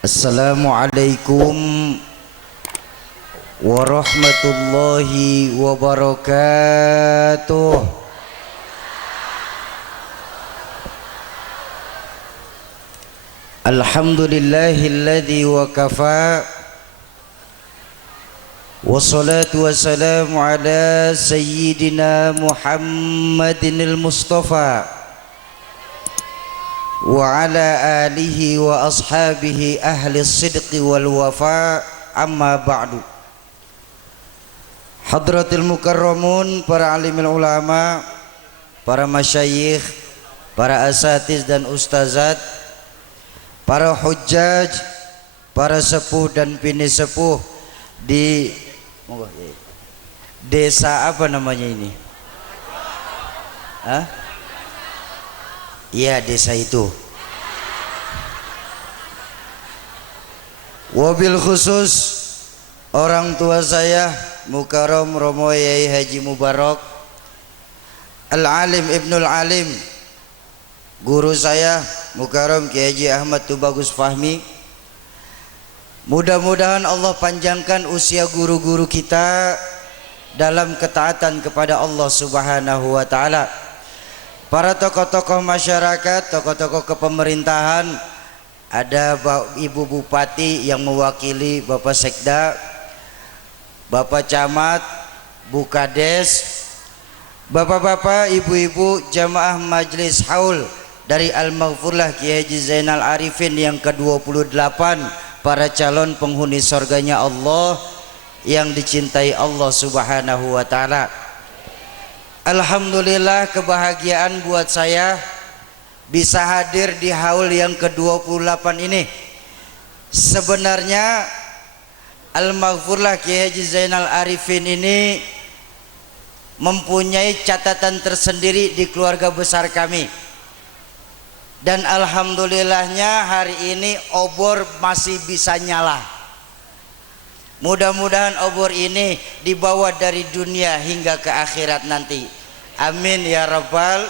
Assalamualaikum warahmatullahi wabarakatuh. Alhamdulillahilladzi wa kafa. Wassalatu wassalamu ala sayyidina Muhammadinil Mustafa wa ala alihi wa ashabihi ahli sidqi wal wafa, amma ba'du. Hadratil mukarramun, para alimul ulama, para masyayikh, para asatiz dan ustazat, para hujjaj, para sepuh dan bini sepuh di desa apa namanya ini? Hah? Iya, desa itu. Wabil khusus orang tua saya Mukarram Romo Yai Haji Mubarak Al-Alim Ibnul Alim, guru saya Mukarram Kiai Haji Ahmad Tubagus Fahmi. Mudah-mudahan Allah panjangkan usia guru-guru kita dalam ketaatan kepada Allah Subhanahu wa taala. Para tokoh-tokoh masyarakat, tokoh-tokoh kepemerintahan, ada Ibu Bupati yang mewakili Bapak Sekda, Bapak Camat, Bu Kades, Bapak-bapak, Ibu-ibu jamaah Majelis Haul dari Al-Maghfurlah Kiai Haji Zainal Arifin yang ke-28, para calon penghuni surganya Allah yang dicintai Allah Subhanahu wa taala. Alhamdulillah, kebahagiaan buat saya bisa hadir di haul yang ke-28 ini. Sebenarnya Al-Maghfurlah Kiai Haji Zainal Arifin ini mempunyai catatan tersendiri di keluarga besar kami. Dan alhamdulillahnya hari ini obor masih bisa nyala. Mudah-mudahan obor ini dibawa dari dunia hingga ke akhirat nanti. Amin ya rabbal.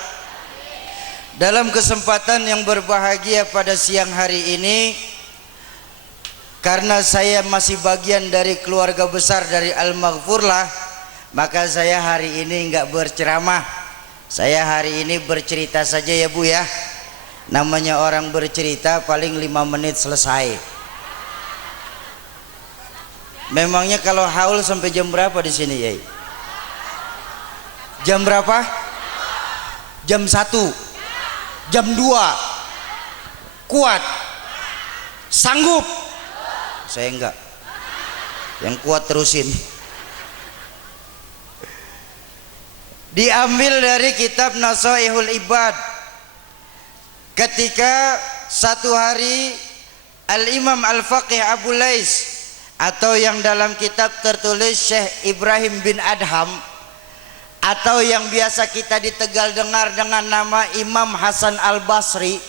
Dalam kesempatan yang berbahagia pada siang hari ini, karena saya masih bagian dari keluarga besar dari Al-Maghfurlah, maka saya hari ini enggak berceramah. Saya hari ini bercerita saja ya Bu ya. Namanya orang bercerita paling 5 menit selesai. Memangnya kalau haul sampai jam berapa di sini, Yai? Jam berapa? Jam 1, jam 2. Kuat? Sanggup? Saya enggak. Yang kuat terusin. Diambil dari kitab Nasaihul Ibad. Ketika satu hari Al-Imam Al-Faqih Abu Lais, atau yang dalam kitab tertulis Syekh Ibrahim bin Adham, atau yang biasa kita di Tegal dengar dengan nama Imam Hasan Al-Basri,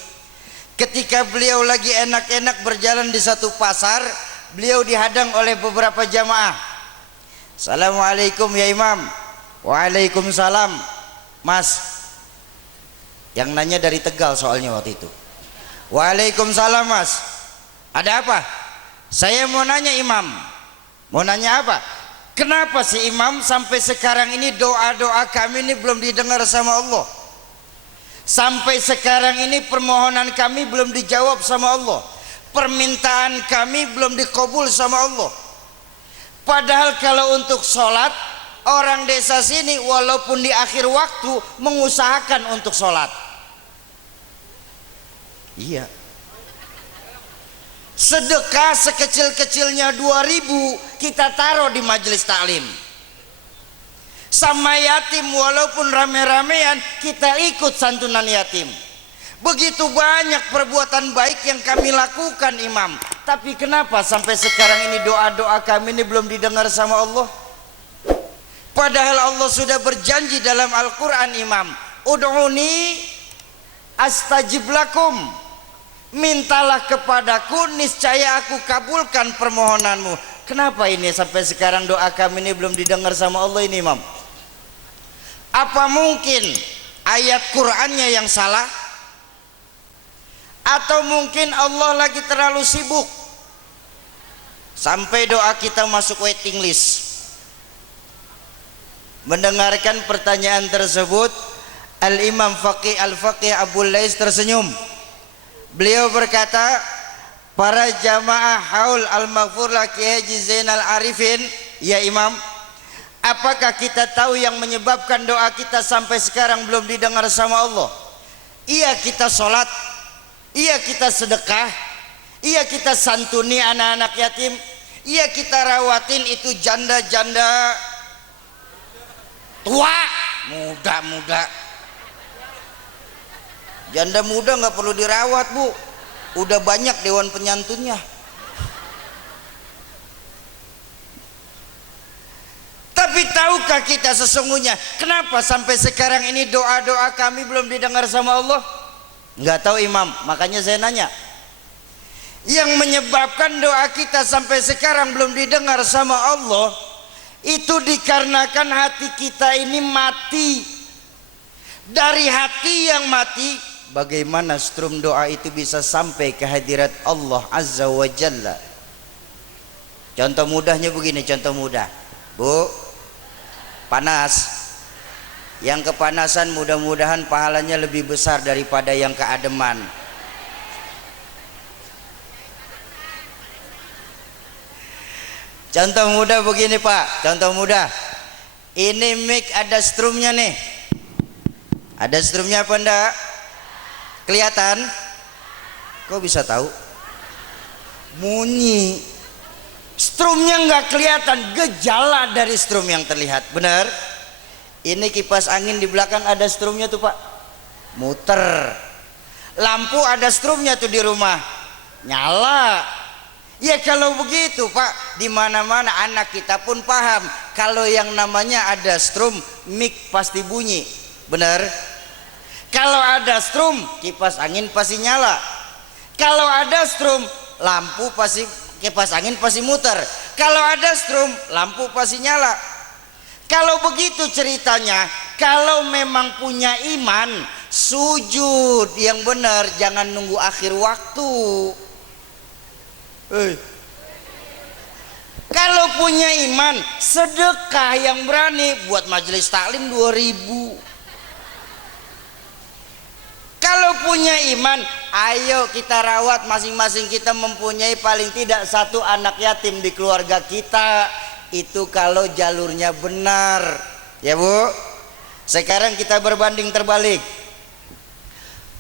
ketika beliau lagi enak-enak berjalan di satu pasar, beliau dihadang oleh beberapa jamaah. Assalamualaikum ya Imam. Waalaikumsalam. Mas, yang nanya dari Tegal soalnya waktu itu. Waalaikumsalam Mas. Ada apa? Saya mau nanya Imam. Mau nanya apa? Kenapa si Imam sampai sekarang ini doa-doa kami ini belum didengar sama Allah? Sampai sekarang ini permohonan kami belum dijawab sama Allah. Permintaan kami belum dikabul sama Allah. Padahal kalau untuk sholat, orang desa sini walaupun di akhir waktu mengusahakan untuk sholat. Iya. Sedekah sekecil-kecilnya 2.000 kita taruh di majelis taklim. Sama yatim walaupun rame-ramean kita ikut santunan yatim. Begitu banyak perbuatan baik yang kami lakukan Imam. Tapi kenapa sampai sekarang ini doa-doa kami ini belum didengar sama Allah? Padahal Allah sudah berjanji dalam Al-Quran Imam, Ud'uni astajib lakum. Mintalah kepadaku, niscaya aku kabulkan permohonanmu. Kenapa ini sampai sekarang doa kami ini belum didengar sama Allah ini Imam? Apa mungkin ayat Qur'annya yang salah? Atau mungkin Allah lagi terlalu sibuk sampai doa kita masuk waiting list. Mendengarkan pertanyaan tersebut, Al-Imam Faqih Al-Faqih Abu Lais tersenyum. Beliau berkata, para jamaah haul al-maghfur laki Haji Zainal Arifin, ya Imam, apakah kita tahu yang menyebabkan doa kita sampai sekarang belum didengar sama Allah? Iya kita sholat, iya kita sedekah, iya kita santuni anak-anak yatim, iya kita rawatin itu janda-janda tua, muda-muda. Janda muda nggak perlu dirawat bu, udah banyak dewan penyantunnya. Tapi tahukah kita sesungguhnya kenapa sampai sekarang ini doa-doa kami belum didengar sama Allah? Nggak tahu Imam, makanya saya nanya. Yang menyebabkan doa kita sampai sekarang belum didengar sama Allah itu dikarenakan hati kita ini mati. Dari hati yang mati, bagaimana strum doa itu bisa sampai ke hadirat Allah Azza wa Jalla? Contoh mudahnya begini, contoh mudah. Bu, panas. Yang kepanasan mudah-mudahan pahalanya lebih besar daripada yang keademan. Contoh mudah begini Pak, contoh mudah. Ini mic ada strumnya nih. Ada strumnya apa enggak? Kelihatan? Kok bisa tahu? Bunyi. Strumnya nggak kelihatan, gejala dari strum yang terlihat. Benar? Ini kipas angin di belakang ada strumnya tuh Pak, muter. Lampu ada strumnya tuh di rumah, nyala. Ya kalau begitu Pak, di mana-mana anak kita pun paham kalau yang namanya ada strum, mic pasti bunyi. Benar? Kalau ada strum, kipas angin pasti nyala. Kalau ada strum, lampu pasti, kipas angin pasti muter. Kalau ada strum, lampu pasti nyala. Kalau begitu ceritanya, kalau memang punya iman, sujud yang benar, jangan nunggu akhir waktu. Kalau punya iman, sedekah yang berani, buat majelis taklim 2000. Kalau punya iman, ayo kita rawat, masing-masing kita mempunyai paling tidak satu anak yatim di keluarga kita. Itu kalau jalurnya benar, ya Bu. Sekarang kita berbanding terbalik.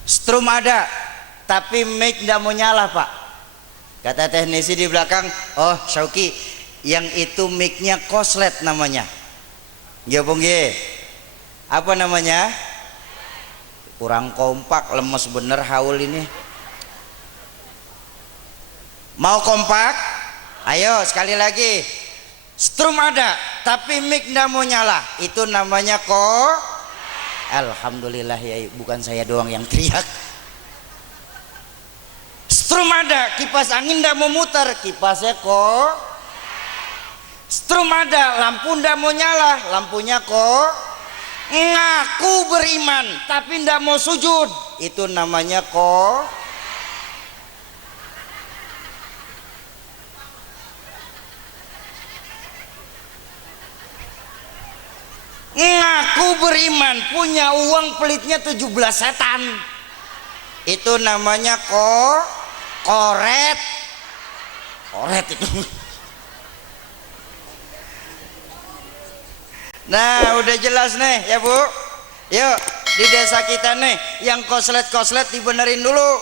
Strum ada, tapi mic tidak mau nyala Pak. Kata teknisi di belakang, oh Syauki, yang itu mic-nya koslet namanya. Ya Bung G, apa namanya? Kurang kompak, lemes bener haul ini. Mau kompak? Ayo sekali lagi. Strum ada, tapi mic nggak mau nyala. Itu namanya Alhamdulillah ya, bukan saya doang yang teriak. Strum ada, kipas angin nggak mau muter, kipasnya Strum ada, lampu nggak mau nyala, lampunya Ngaku beriman, tapi nggak mau sujud. Itu namanya Ngaku beriman, punya uang pelitnya 17 setan. Itu namanya koret itu. Nah udah jelas nih ya Bu. Yuk di desa kita nih yang koslet dibenerin dulu.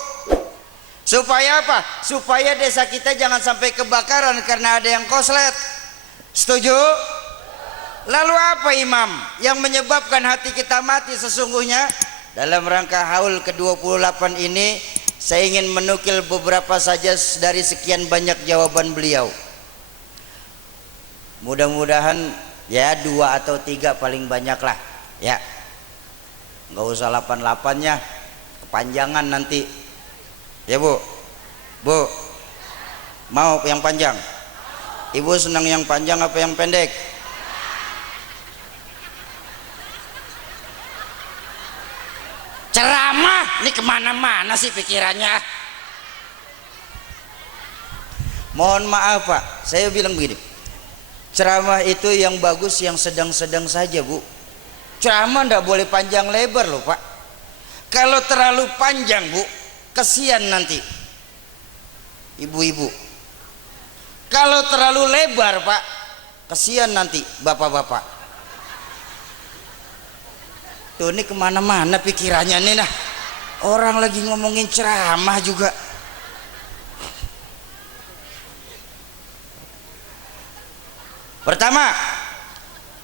Supaya apa? Supaya desa kita jangan sampai kebakaran karena ada yang koslet. Setuju? Lalu apa Imam yang menyebabkan hati kita mati sesungguhnya? Dalam rangka haul ke-28 ini saya ingin menukil beberapa saja dari sekian banyak jawaban beliau. Mudah-mudahan ya 2 atau 3 paling banyak lah ya. Nggak usah 8-8-nya, kepanjangan nanti. Ya Bu, mau yang panjang? Ibu senang yang panjang apa yang pendek? Ceramah, ini kemana-mana sih pikirannya. Mohon maaf Pak, saya bilang begini, ceramah itu yang bagus yang sedang-sedang saja Bu. Ceramah ndak boleh panjang lebar loh Pak. Kalau terlalu panjang Bu, kesian nanti ibu-ibu. Kalau terlalu lebar Pak, kesian nanti bapak-bapak. Tuh ini kemana-mana pikirannya nih nah. Orang lagi ngomongin ceramah juga. Pertama,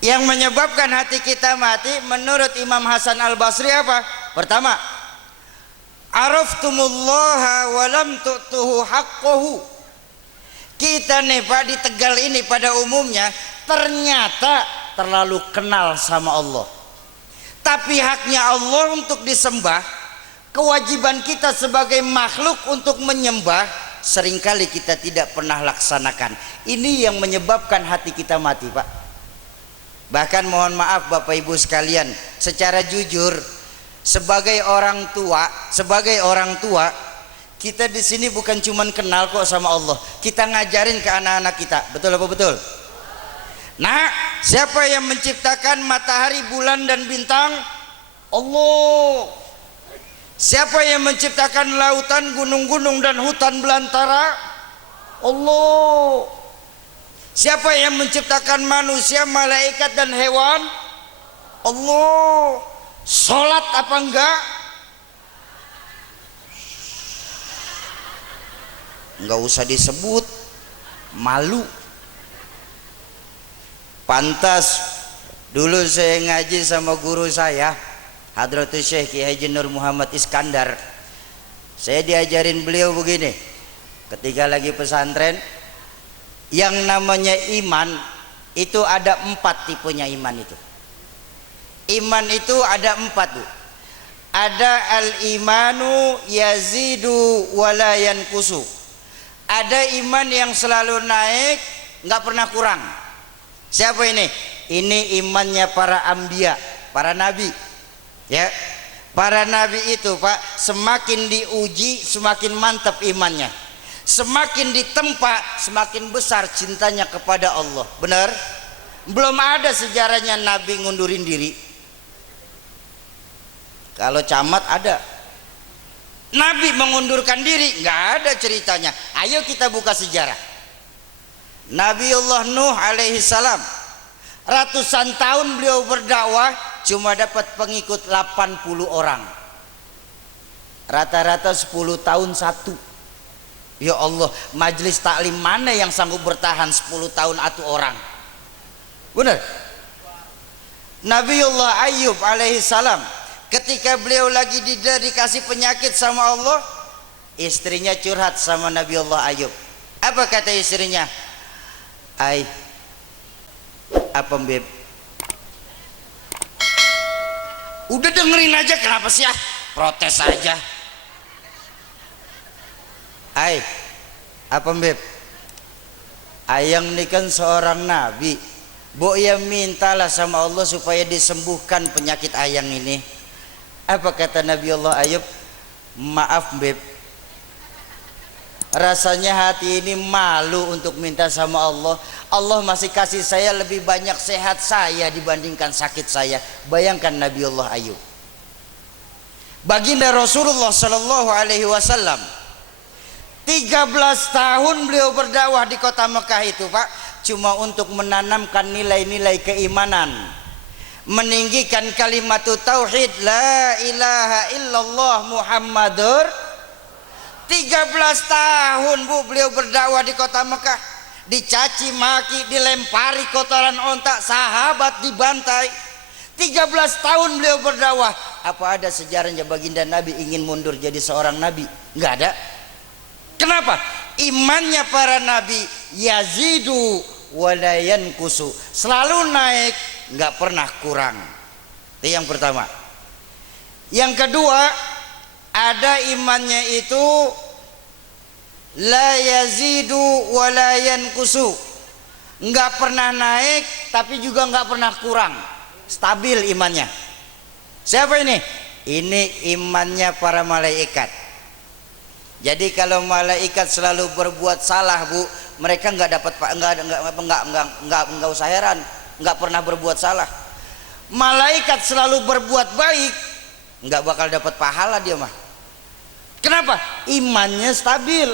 yang menyebabkan hati kita mati menurut Imam Hasan Al-Basri apa? Pertama, araftumullaha wa lam tu'tuhu haqqahu. Kita nih Pak di Tegal ini pada umumnya ternyata terlalu kenal sama Allah. Tapi haknya Allah untuk disembah, kewajiban kita sebagai makhluk untuk menyembah, seringkali kita tidak pernah laksanakan. Ini yang menyebabkan hati kita mati Pak. Bahkan mohon maaf Bapak Ibu sekalian, secara jujur sebagai orang tua kita di sini bukan cuman kenal kok sama Allah, kita ngajarin ke anak-anak kita. Betul apa betul? Nah, siapa yang menciptakan matahari, bulan dan bintang? Allah. Siapa yang menciptakan lautan, gunung-gunung dan hutan belantara? Allah. Siapa yang menciptakan manusia, malaikat dan hewan? Allah. Sholat apa enggak? Enggak usah disebut, malu. Pantas dulu saya ngaji sama guru saya Hadratus Syekh Kiai Haji Nur Muhammad Iskandar. Saya diajarin beliau begini, ketika lagi pesantren, yang namanya iman itu ada 4 tipenya. Iman itu ada 4 Bu. Ada al-imanu yazidu wala yankusu. Ada iman yang selalu naik, nggak pernah kurang. Siapa ini? Ini imannya para anbiya, para nabi. Ya, para nabi itu Pak, semakin diuji semakin mantap imannya, semakin ditempa semakin besar cintanya kepada Allah. Benar? Belum ada sejarahnya nabi ngundurin diri. Kalau camat ada, nabi mengundurkan diri nggak ada ceritanya. Ayo kita buka sejarah. Nabiullah Nuh alaihi salam, ratusan tahun beliau berdakwah, cuma dapat pengikut 80 orang. Rata-rata 10 tahun satu. Ya Allah, majelis taklim mana yang sanggup bertahan 10 tahun satu orang? Benar? Nabiullah Ayub alaihi salam, ketika beliau lagi dikasih penyakit sama Allah, istrinya curhat sama Nabiullah Ayub. Apa kata istrinya? Apa Beb? Udah dengerin aja, kenapa sih protes aja. Apa Beb? Ayang ini kan seorang nabi, Bo ya mintalah sama Allah supaya disembuhkan penyakit ayang ini. Apa kata Nabi Allah Ayub? Maaf Beb, rasanya hati ini malu untuk minta sama Allah. Allah masih kasih saya lebih banyak sehat saya dibandingkan sakit saya. Bayangkan Nabi Allah Ayub. Baginda Rasulullah Sallallahu Alaihi Wasallam 13 tahun beliau berdakwah di kota Mekah itu Pak, cuma untuk menanamkan nilai-nilai keimanan, meninggikan kalimat tauhid la ilaha illallah Muhammadur. 13 tahun Bu beliau berdakwah di kota Mekah, dicaci maki, dilempari kotoran ontak, sahabat dibantai. 13 tahun beliau berdakwah. Apa ada sejarahnya baginda Nabi ingin mundur jadi seorang nabi? Enggak ada. Kenapa? Imannya para nabi yazidu wala yankusu, selalu naik, enggak pernah kurang. Itu yang pertama. Yang kedua, ada imannya itu la yazidu wa la yankusu, enggak pernah naik tapi juga enggak pernah kurang, stabil imannya. Siapa ini? Ini imannya para malaikat. Jadi kalau malaikat selalu berbuat salah, Bu, mereka nggak dapat nggak usah heran, nggak pernah berbuat salah. Malaikat selalu berbuat baik, nggak bakal dapat pahala dia mah. Kenapa? Imannya stabil.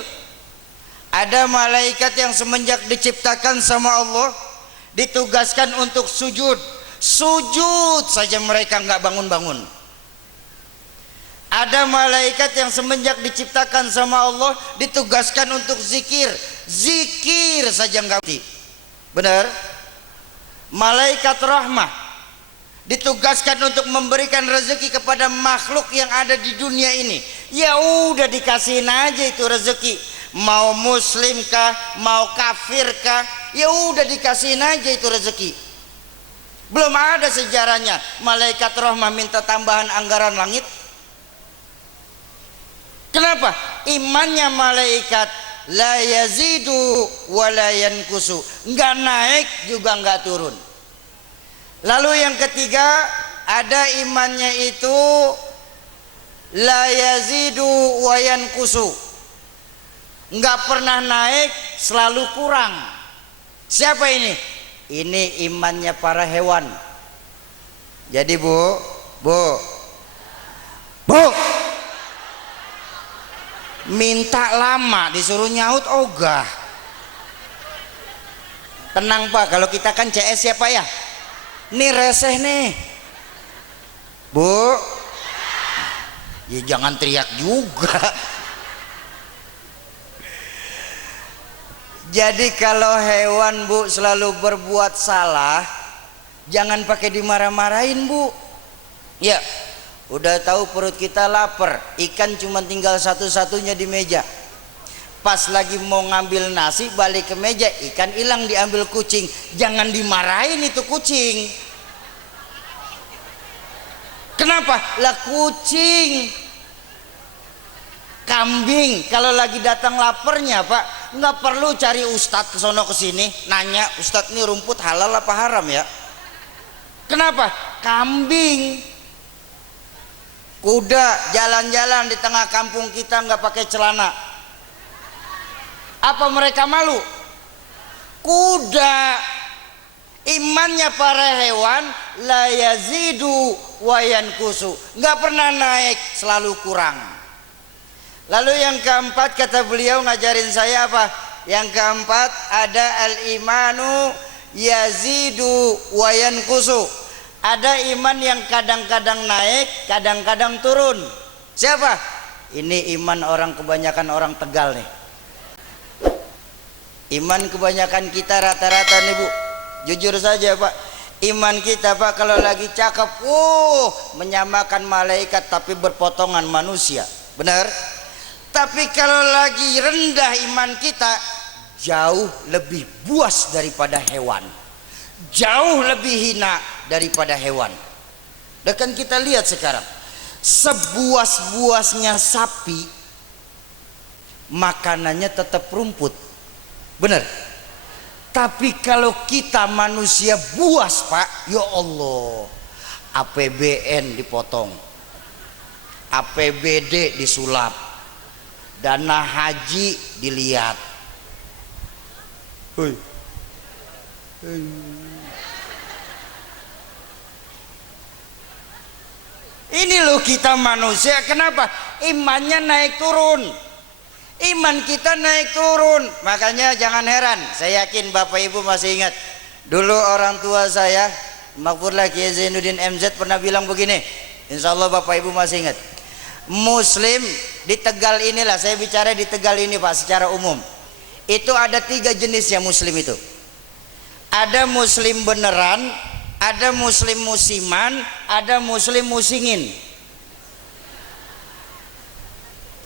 Ada malaikat yang semenjak diciptakan sama Allah ditugaskan untuk sujud, sujud saja mereka nggak bangun-bangun. Ada malaikat yang semenjak diciptakan sama Allah ditugaskan untuk zikir, zikir saja nggak berhenti. Benar? Malaikat rahmah ditugaskan untuk memberikan rezeki kepada makhluk yang ada di dunia ini. Ya udah dikasihin aja itu rezeki. Mau muslim kah, mau kafir kah, ya udah dikasihin aja itu rezeki. Belum ada sejarahnya malaikat rahmah minta tambahan anggaran langit. Kenapa? Imannya malaikat la yazidu wa la yankusu, enggak naik juga enggak turun. Lalu yang ketiga, ada imannya itu la yazidu wa yankusu, enggak pernah naik, selalu kurang. Siapa ini? Ini imannya para hewan. Jadi Bu, minta lama disuruh nyaut ogah. Tenang Pak, kalau kita kan CS ya Pak ya. Ini reseh nih Bu. Ya jangan teriak juga. Jadi kalau hewan Bu selalu berbuat salah, jangan pakai dimarah-marahin Bu. Ya, udah tahu perut kita lapar, ikan cuma tinggal satu-satunya di meja. Pas lagi mau ngambil nasi balik ke meja, ikan hilang diambil kucing. Jangan dimarahin itu kucing. Kenapa? Lah kucing, kambing kalau lagi datang laparnya Pak, nggak perlu cari ustadz kesono kesini nanya, ustadz ini rumput halal apa haram ya. Kenapa? Kambing, kuda jalan-jalan di tengah kampung kita nggak pakai celana, apa mereka malu? Kuda. Imannya para hewan la yazidu wa yankusu, nggak pernah naik, selalu kurang. Lalu yang keempat kata beliau ngajarin saya apa? Yang keempat ada al-imanu yazidu wa yankusu. Ada iman yang kadang-kadang naik, kadang-kadang turun. Siapa? Ini iman orang, kebanyakan orang Tegal nih. Iman kebanyakan kita rata-rata nih Bu, jujur saja Pak, iman kita Pak kalau lagi cakep, menyamakan malaikat tapi berpotongan manusia. Benar? Tapi kalau lagi rendah iman kita, jauh lebih buas daripada hewan, jauh lebih hina daripada hewan. Dan kan kita lihat sekarang, sebuas-buasnya sapi, makanannya tetap rumput. Benar? Tapi kalau kita manusia buas Pak, ya Allah, APBN dipotong, APBD disulap, dana haji dilihat. Ini loh kita manusia, kenapa? Imannya naik turun, iman kita naik turun. Makanya jangan heran, saya yakin Bapak Ibu masih ingat dulu orang tua saya, Makfurlah Kiai Zainuddin MZ pernah bilang begini, insya Allah Bapak Ibu masih ingat. Muslim di Tegal inilah, saya bicara di Tegal ini Pak secara umum, itu ada 3 jenis ya muslim itu. Ada muslim beneran, ada muslim musiman, ada muslim musingin.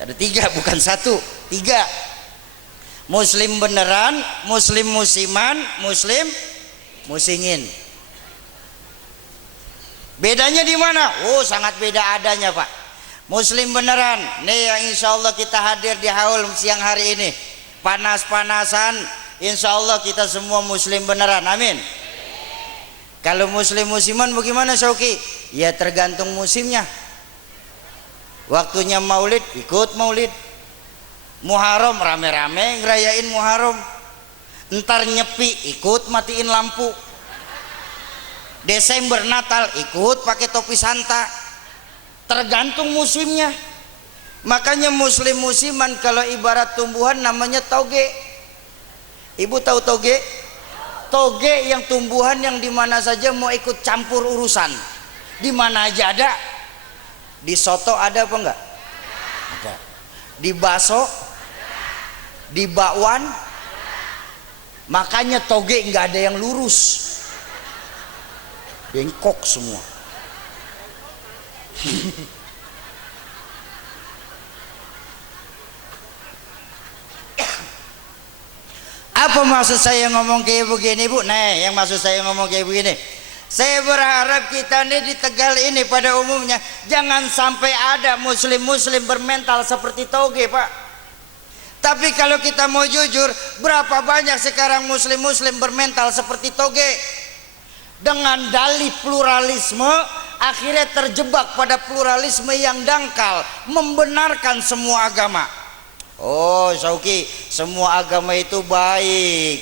Ada 3, bukan 1, 3. Muslim beneran, muslim musiman, muslim musingin. Bedanya di mana? Oh, sangat beda adanya Pak. Muslim beneran, nih yang insya Allah kita hadir di haul siang hari ini, panas-panasan, insya Allah kita semua muslim beneran, amin. Kalau muslim musiman bagaimana Syauki? Ya tergantung musimnya. Waktunya maulid, ikut maulid. Muharram rame-rame ngerayain Muharram, entar nyepi ikut matiin lampu, Desember Natal ikut pakai topi Santa, tergantung musimnya. Makanya muslim musiman kalau ibarat tumbuhan namanya toge. Ibu tahu toge? Toge yang tumbuhan yang dimana saja mau ikut campur urusan, dimana aja ada. Di soto ada apa enggak? Ada. Di bakso, di bakwan. Makanya toge enggak ada yang lurus, bengkok semua. Apa maksud saya ngomong kayak begini, Bu? Nah, yang maksud saya ngomong kayak begini, saya berharap kita nih di Tegal ini pada umumnya jangan sampai ada muslim-muslim bermental seperti toge, Pak. Tapi kalau kita mau jujur, berapa banyak sekarang muslim-muslim bermental seperti toge? Dengan dalih pluralisme, akhirnya terjebak pada pluralisme yang dangkal, membenarkan semua agama. Oh Sauki, semua agama itu baik,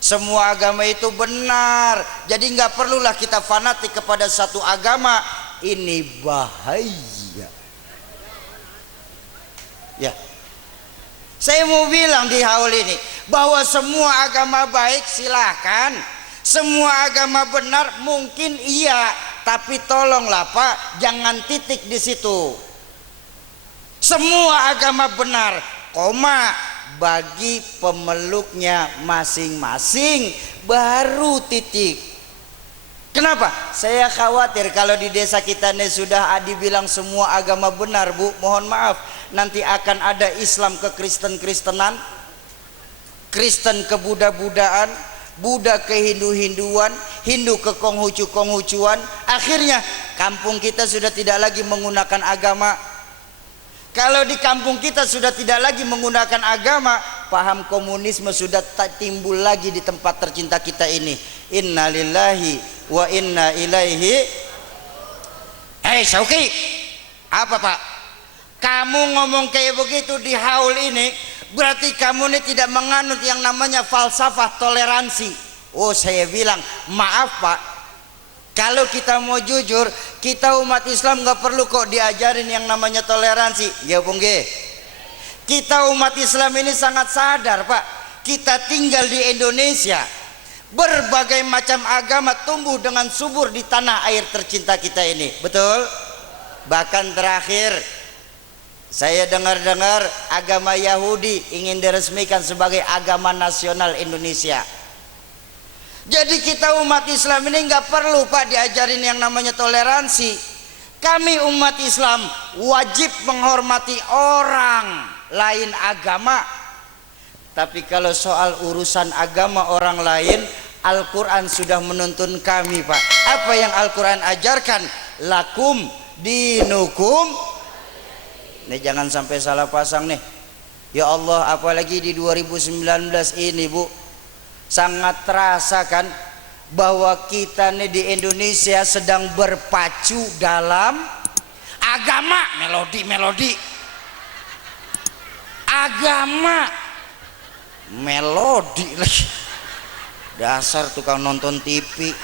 semua agama itu benar, jadi nggak perlulah kita fanatik kepada satu agama. Ini bahaya ya. Saya mau bilang di haul ini bahwa semua agama baik silahkan, semua agama benar mungkin iya, tapi tolonglah Pak, jangan titik di situ. Semua agama benar, koma, bagi pemeluknya masing-masing, baru titik. Kenapa? Saya khawatir kalau di desa kita ini sudah dibilang semua agama benar, Bu, mohon maaf, nanti akan ada Islam ke Kristen-Kristenan, Kristen ke Buddha-Budaan, Buddha ke Hindu-Hinduan, Hindu ke Konghucu-Konghucuan. Akhirnya kampung kita sudah tidak lagi menggunakan agama. Kalau di kampung kita sudah tidak lagi menggunakan agama, paham komunisme sudah tak timbul lagi di tempat tercinta kita ini. Inna lillahi wa inna ilaihi. Syauki, apa Pak? Kamu ngomong kayak begitu di haul ini, berarti kamu ini tidak menganut yang namanya falsafah toleransi. Oh, saya bilang maaf Pak, kalau kita mau jujur, kita umat Islam nggak perlu kok diajarin yang namanya toleransi. Ya Bung G, kita umat Islam ini sangat sadar Pak, kita tinggal di Indonesia, berbagai macam agama tumbuh dengan subur di tanah air tercinta kita ini, betul? Bahkan terakhir saya dengar-dengar agama Yahudi ingin diresmikan sebagai agama nasional Indonesia. Jadi kita umat Islam ini nggak perlu Pak diajarin yang namanya toleransi. Kami umat Islam wajib menghormati orang lain agama. Tapi kalau soal urusan agama orang lain, Al-Quran sudah menuntun kami Pak. Apa yang Al-Quran ajarkan? Lakum dinukum. Nih jangan sampai salah pasang nih. Ya Allah, apalagi di 2019 ini Bu, sangat terasa kan bahwa kita nih di Indonesia sedang berpacu dalam agama. Melodi agama, melodi lagi. Dasar tukang nonton TV.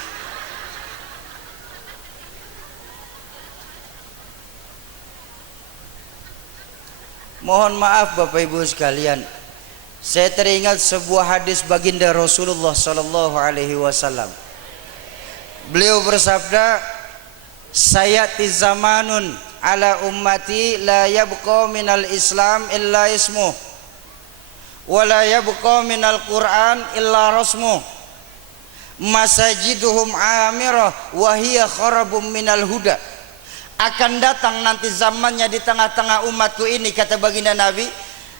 Mohon maaf Bapak Ibu sekalian, saya teringat sebuah hadis baginda Rasulullah Sallallahu Alaihi Wasallam. Beliau bersabda, sayati zamanun ala ummati la yabqa minal Islam illa ismuh, wa la yabqa minal Quran illa rasmuh, masajiduhum amirah wa hiya kharabum minal huda. Akan datang nanti zamannya di tengah-tengah umatku ini, kata baginda Nabi,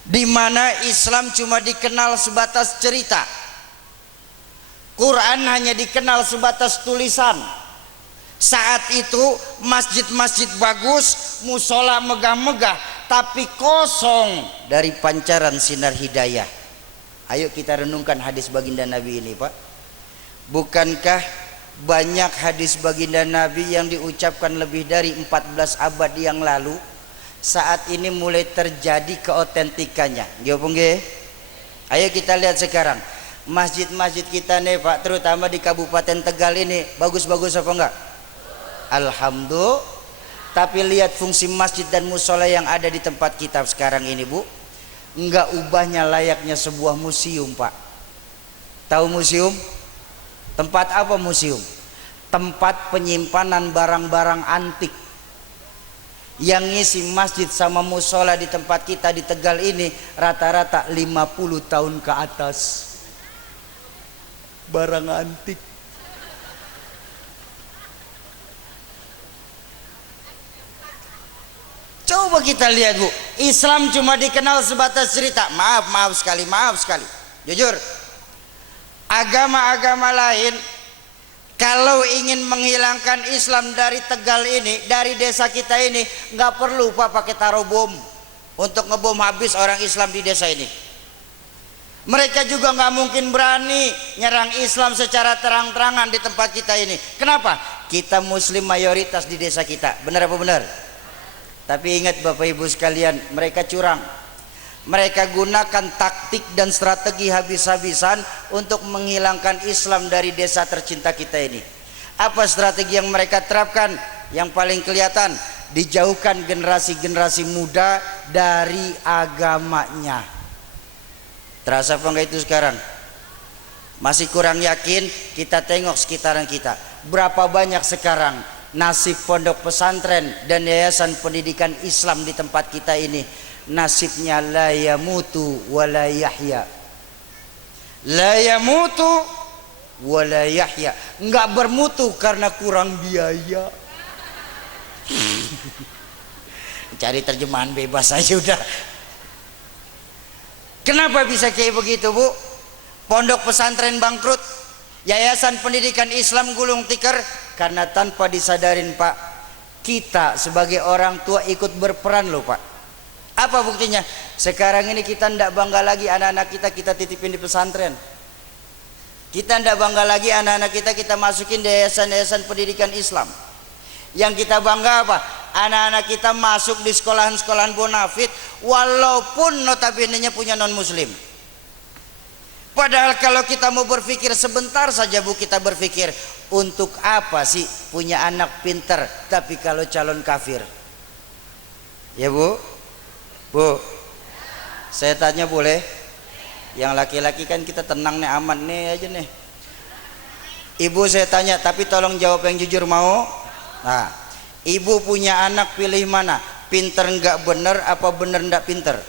di mana Islam cuma dikenal sebatas cerita, Quran hanya dikenal sebatas tulisan. Saat itu masjid-masjid bagus, musola megah-megah, tapi kosong dari pancaran sinar hidayah. Ayo kita renungkan hadis baginda Nabi ini Pak. Bukankah banyak hadis baginda Nabi yang diucapkan lebih dari 14 abad yang lalu, saat ini mulai terjadi keotentikannya. Nggih. Ayo kita lihat sekarang masjid-masjid kita nih Pak, terutama di Kabupaten Tegal ini bagus-bagus apa enggak? Alhamdulillah. Tapi lihat fungsi masjid dan musola yang ada di tempat kita sekarang ini Bu, enggak ubahnya layaknya sebuah museum Pak. Tahu museum? Tempat apa museum? Tempat penyimpanan barang-barang antik. Yang ngisi masjid sama musola di tempat kita di Tegal ini rata-rata 50 tahun ke atas. Barang antik. Coba kita lihat Bu, Islam cuma dikenal sebatas cerita. Maaf sekali. Jujur, agama-agama lain kalau ingin menghilangkan Islam dari Tegal ini, dari desa kita ini, nggak perlu Pak pakai taruh bom untuk ngebom habis orang Islam di desa ini. Mereka juga nggak mungkin berani nyerang Islam secara terang-terangan di tempat kita ini. Kenapa? Kita Muslim mayoritas di desa kita. Benar apa benar? Tapi ingat Bapak Ibu sekalian, mereka curang. Mereka gunakan taktik dan strategi habis-habisan untuk menghilangkan Islam dari desa tercinta kita ini. Apa strategi yang mereka terapkan? Yang paling kelihatan, dijauhkan generasi-generasi muda dari agamanya. Terasa apa enggak itu sekarang? Masih kurang yakin? Kita tengok sekitaran kita. Berapa banyak sekarang nasib pondok pesantren dan yayasan pendidikan Islam di tempat kita ini? Nasibnya la yamutu wa la yahya. La yamutu wa la yahya. Enggak bermutu karena kurang biaya. Cari terjemahan bebas aja udah. Kenapa bisa kayak begitu Bu? Pondok pesantren bangkrut, yayasan pendidikan Islam gulung tikar, karena tanpa disadarin Pak, kita sebagai orang tua ikut berperan loh Pak. Apa buktinya? Sekarang ini kita tidak bangga lagi anak-anak kita titipin di pesantren. Kita tidak bangga lagi anak-anak kita masukin di yayasan-yayasan pendidikan Islam. Yang kita bangga apa? Anak-anak kita masuk di sekolahan-sekolahan bonafit walaupun notabene-nya punya non muslim. Padahal kalau kita mau berpikir sebentar saja Bu, kita berpikir untuk apa sih punya anak pinter tapi kalau calon kafir? Ya Bu? Bu, saya tanya boleh? Yang laki-laki kan kita tenang nih, aman nih aja nih. Ibu saya tanya, tapi tolong jawab yang jujur mau? Nah, ibu punya anak pilih mana? Pinter nggak bener apa bener nggak pinter?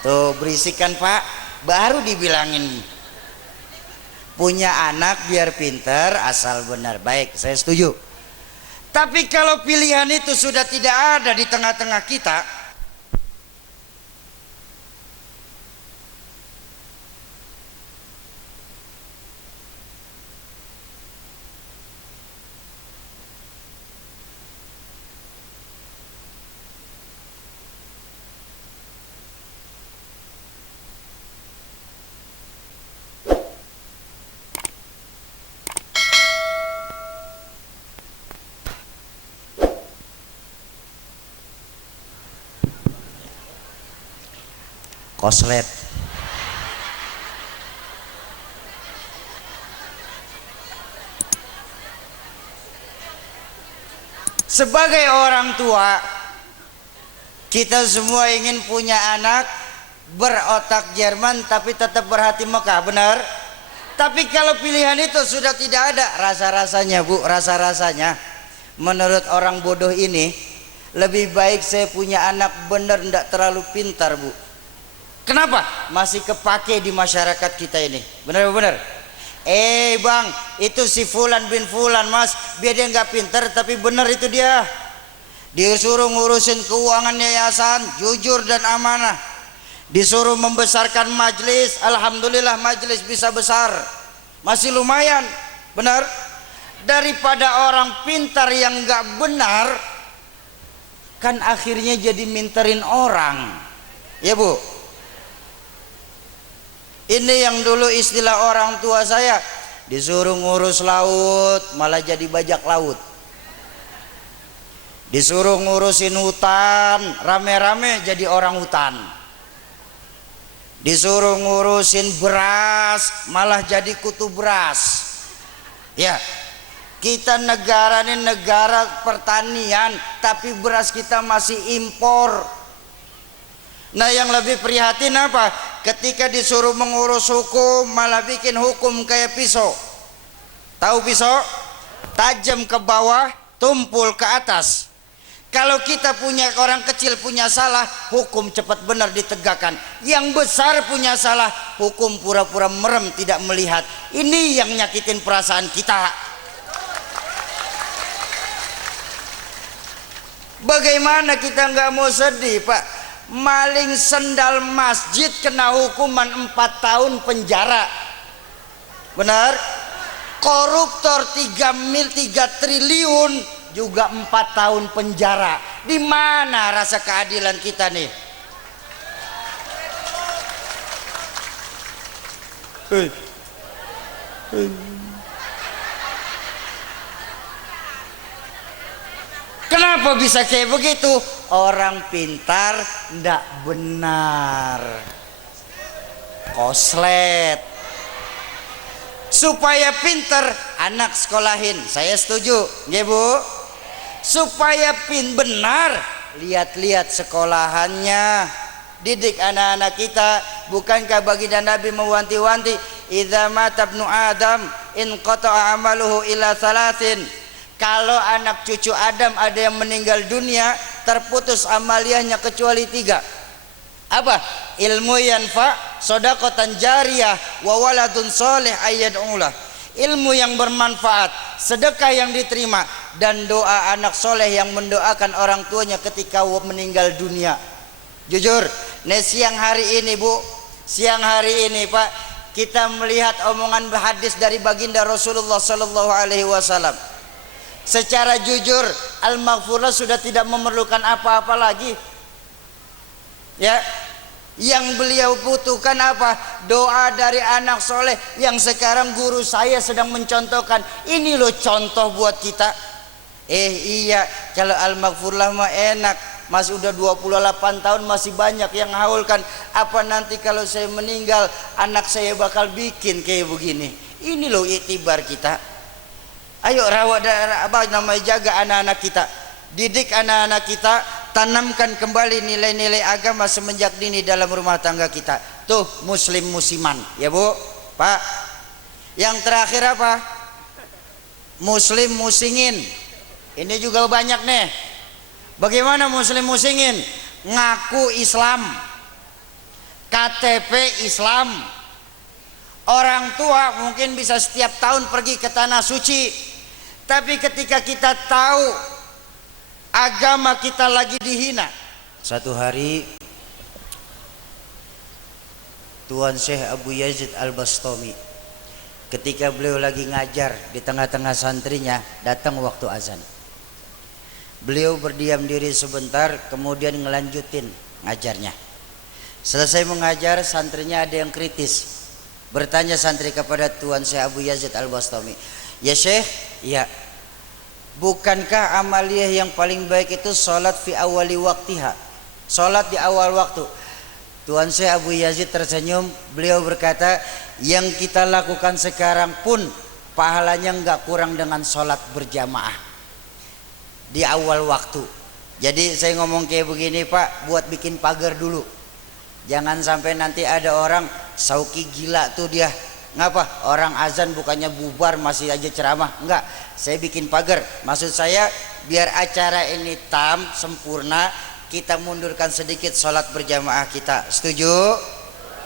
Tuh berisikan Pak, baru dibilangin. Punya anak biar pinter asal benar. Baik, saya setuju. Tapi kalau pilihan itu sudah tidak ada di tengah-tengah kita, koslet. Sebagai orang tua, kita semua ingin punya anak berotak Jerman tapi tetap berhati Mekah, benar? Tapi kalau pilihan itu sudah tidak ada, rasa-rasanya Bu, rasa-rasanya menurut orang bodoh ini lebih baik saya punya anak benar, tidak terlalu pintar Bu. Kenapa? Masih kepake di masyarakat kita ini. Benar-benar. Bang, itu si Fulan bin Fulan Mas, biar dia nggak pintar tapi benar itu dia. Disuruh ngurusin keuangan yayasan, jujur dan amanah. Disuruh membesarkan majelis, alhamdulillah majelis bisa besar. Masih lumayan, benar? Daripada orang pintar yang nggak benar, kan akhirnya jadi minterin orang. Ya Bu? Ini yang dulu istilah orang tua saya, Disuruh ngurus laut malah jadi bajak laut. Disuruh ngurusin hutan rame-rame jadi orang hutan. Disuruh ngurusin beras malah jadi kutu beras. Ya, kita negara ini negara pertanian tapi beras kita masih impor. Nah yang lebih prihatin apa? Ketika disuruh mengurus hukum malah bikin hukum kayak pisau. Tahu pisau? Tajam ke bawah, tumpul ke atas. Kalau kita punya orang kecil punya salah, hukum cepat benar ditegakkan. Yang besar punya salah, hukum pura-pura merem tidak melihat. Ini yang nyakitin perasaan kita. Bagaimana kita nggak mau sedih, Pak? Maling sendal masjid kena hukuman 4 tahun penjara. Benar? Koruptor 3 triliun juga 4 tahun penjara. Di mana rasa keadilan kita nih? Kenapa bisa kayak begitu? Orang pintar ndak benar, koslet. Supaya pintar anak sekolahin, saya setuju, ya Bu. Supaya benar, lihat-lihat sekolahannya, didik anak-anak kita. Bukankah baginda Nabi mewanti-wanti, idza mata ibnu Adam in qata'a amaluhu ila thalathin. Kalau anak cucu Adam ada yang meninggal dunia, terputus amaliyahnya kecuali 3. Apa? Ilmu yanfa, shadaqatan jariyah, wa waladun sholih ayyad'ulah. Ilmu yang bermanfaat, sedekah yang diterima, dan doa anak soleh yang mendoakan orang tuanya ketika meninggal dunia. Jujur, siang hari ini Bu, siang hari ini Pak, kita melihat omongan hadis dari baginda Rasulullah Sallallahu Alaihi Wasallam. Secara jujur, al-maghfurlah sudah tidak memerlukan apa-apa lagi. Ya, yang beliau butuhkan apa? Doa dari anak soleh yang sekarang guru saya sedang mencontohkan. Ini loh contoh buat kita. Iya, kalau al-maghfurlah mah enak. Masih udah 28 tahun masih banyak yang haulkan. Apa nanti kalau saya meninggal anak saya bakal bikin kayak begini. Ini loh iktibar kita. Ayo rawat jaga anak-anak kita, didik anak-anak kita, tanamkan kembali nilai-nilai agama semenjak dini dalam rumah tangga kita. Tuh muslim musiman, ya Bu, Pak. Yang terakhir apa? Muslim musingin. Ini juga banyak nih. Bagaimana muslim musingin? Ngaku Islam, KTP Islam. Orang tua mungkin bisa setiap tahun pergi ke tanah suci, tapi ketika kita tahu agama kita lagi dihina. Satu hari Tuan Syekh Abu Yazid Al-Bastami, ketika beliau lagi ngajar di tengah-tengah santrinya, datang waktu azan. Beliau berdiam diri sebentar, kemudian ngelanjutin ngajarnya. Selesai mengajar, santrinya ada yang kritis. Bertanya santri kepada Tuan Syekh Abu Yazid Al-Bastami, ya Syekh, ya, bukankah amaliyah yang paling baik itu sholat fi awali waktiha, sholat di awal waktu? Tuan Syekh Abu Yazid tersenyum, beliau berkata, yang kita lakukan sekarang pun pahalanya nggak kurang dengan sholat berjamaah di awal waktu. Jadi saya ngomong kayak begini Pak, buat bikin pagar dulu. Jangan sampai nanti ada orang sauki gila tuh dia. Ngapa? Orang azan bukannya bubar masih aja ceramah. Enggak, saya bikin pagar. Maksud saya biar acara ini sempurna, kita mundurkan sedikit sholat berjamaah kita. Setuju?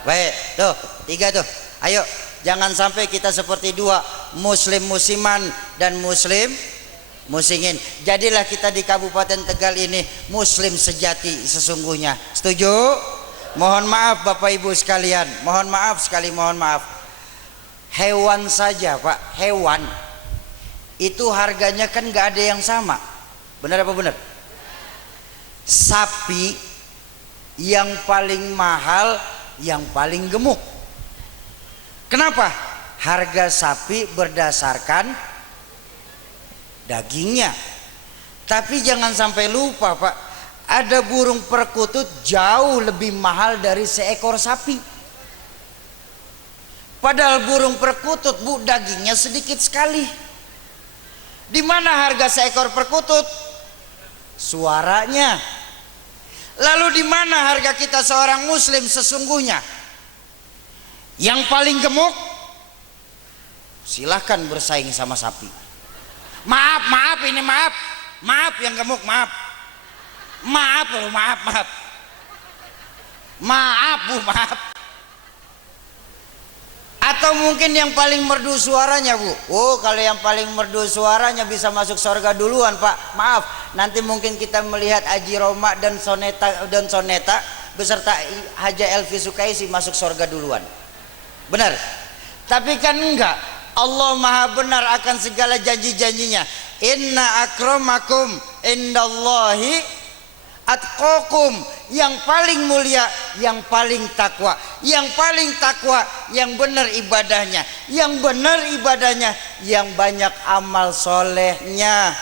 Baik, tuh 3 tuh. Ayo, jangan sampai kita seperti 2, muslim musiman dan muslim musingin. Jadilah kita di Kabupaten Tegal ini muslim sejati sesungguhnya. Setuju? Mohon maaf Bapak Ibu sekalian, mohon maaf sekali, mohon maaf. Hewan saja Pak, hewan itu harganya kan gak ada yang sama. Benar apa benar? Sapi yang paling mahal, yang paling gemuk. Kenapa? harga sapi berdasarkan dagingnya. Tapi jangan sampai lupa Pak, ada burung perkutut jauh lebih mahal dari seekor sapi. Padahal burung perkutut Bu, dagingnya sedikit sekali. Di mana harga seekor perkutut? Suaranya. Lalu di mana harga kita seorang muslim sesungguhnya? Yang paling gemuk silahkan bersaing sama sapi. Maaf ini maaf yang gemuk, maaf Bu, maaf. Atau mungkin yang paling merdu suaranya Bu. Oh, kalau yang paling merdu suaranya bisa masuk surga duluan Pak. Maaf, nanti mungkin kita melihat Haji Roma dan Soneta beserta Haja Elvi Sukaisi masuk surga duluan. Benar? Tapi kan enggak. Allah Maha benar akan segala janji-janjinya. Inna akramakum indallahi atqakum. Yang paling mulia, yang paling takwa. Yang paling takwa, yang benar ibadahnya. Yang benar ibadahnya, yang banyak amal solehnya.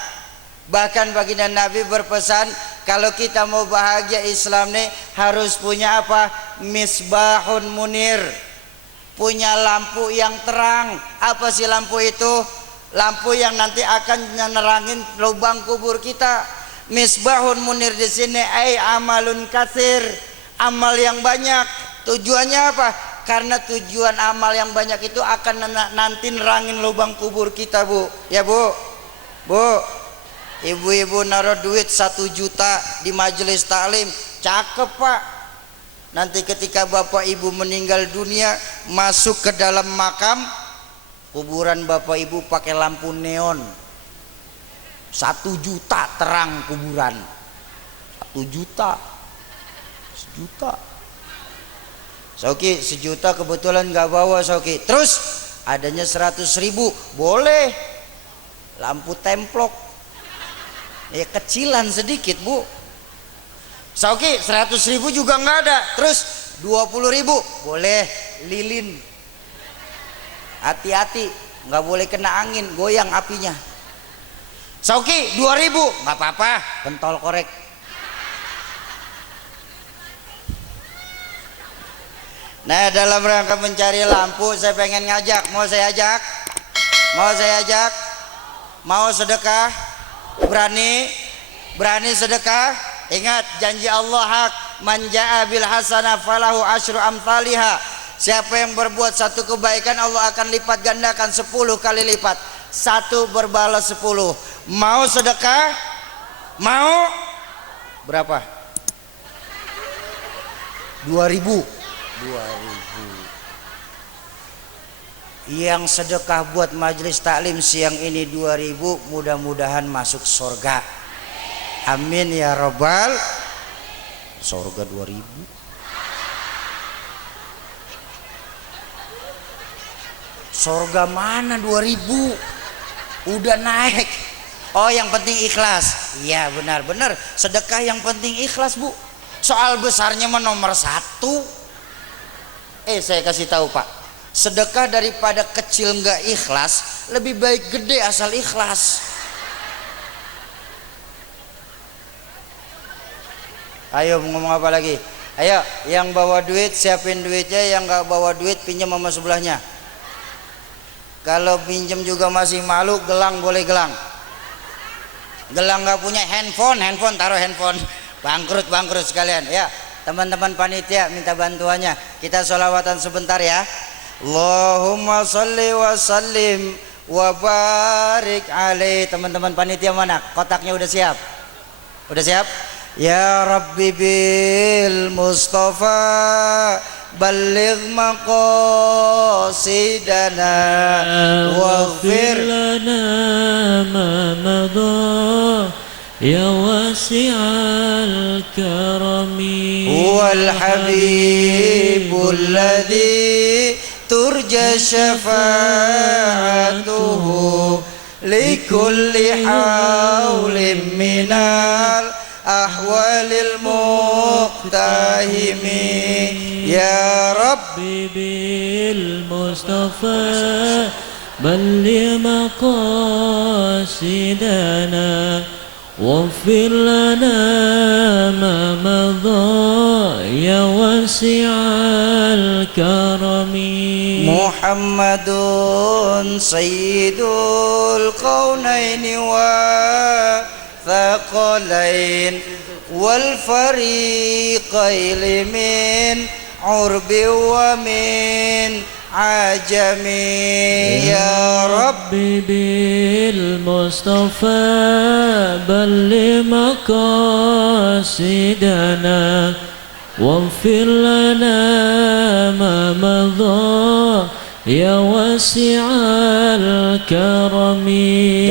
Bahkan baginda Nabi berpesan, kalau kita mau bahagia Islam nih harus punya apa? Misbahun munir, punya lampu yang terang. Apa sih lampu itu? Lampu yang nanti akan menerangin lubang kubur kita. Misbahun munir di sini amalun katsir, amal yang banyak. Tujuannya apa? Karena tujuan amal yang banyak itu akan nanti nerangin lubang kubur kita Bu. Ya Bu, ibu-ibu naruh duit 1 juta di majelis taklim, cakep Pak. Nanti ketika bapak ibu meninggal dunia, masuk ke dalam makam, kuburan bapak ibu pakai lampu neon, 1 juta terang kuburan. 1 juta, 1 juta. Sauki 1 juta kebetulan nggak bawa Sauki. Terus adanya 100.000, boleh. Lampu templok, ya kecilan sedikit Bu. Sauki 100.000 juga nggak ada. Terus 20.000, boleh lilin. Hati-hati, nggak boleh kena angin, goyang apinya. Sauki 2.000, nggak apa-apa, pentol korek. Nah, dalam rangka mencari lampu, saya pengen ngajak. Mau saya ajak? Mau sedekah? Berani sedekah? Ingat janji Allah hak, man jaa bil hasanah falahu asyru amsalihha. Siapa yang berbuat satu kebaikan, Allah akan lipat gandakan 10 kali lipat. 1 berbalas 10. Mau sedekah? Mau? Berapa? 2.000. Yang sedekah buat majelis taklim siang ini 2.000, mudah-mudahan masuk surga. Amin ya robbal. Surga 2.000. Surga mana 2.000? Udah naik. Oh, yang penting ikhlas. Iya benar-benar, sedekah yang penting ikhlas Bu. Soal besarnya mah nomor 1. Saya kasih tahu Pak, sedekah daripada kecil nggak ikhlas, lebih baik gede asal ikhlas. Ayo ngomong apa lagi? Ayo, yang bawa duit siapin duitnya, yang nggak bawa duit pinjam sama sebelahnya. Kalau pinjam juga masih malu, gelang boleh gelang. Gelang nggak punya handphone taruh handphone. Bangkrut sekalian. Ya, teman-teman panitia minta bantuannya. Kita sholawatan sebentar ya. Allahumma sholli wa sallim wa barik alaih. Teman-teman panitia mana? Kotaknya udah siap? Udah siap? Ya Rabbi bil Mustafa balligh maqasidana waghfir lana ma madha ya wasi'al karami huwal habibul ladzi turja syafa'atuhu likulli hawlim minal ahwalil muqtahimi ya Rabbi bil Mustafa المصطفى بلغ مقاصدنا واغفر لنا ما مضى يا واسع الكرم. محمد سيد الكونين والثقلين والفريقين من عرب ومن عجم يا ربي بالمصطفى بلغ مقاصدنا واغفر لنا ما مضى يا واسع الكرم.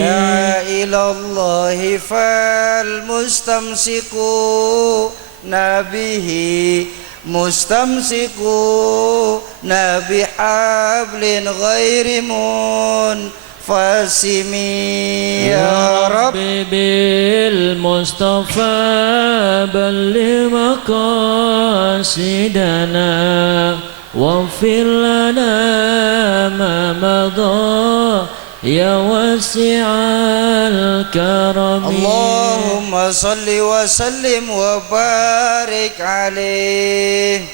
دعا إلى الله فالمستمسكون به مستمسكون بحبل غير منفصم يا رب بالمصطفى بلغ مقاصدنا واغفر لنا ما مضى يا واسع الكرم. اللهم صل وسلم وبارك عليه.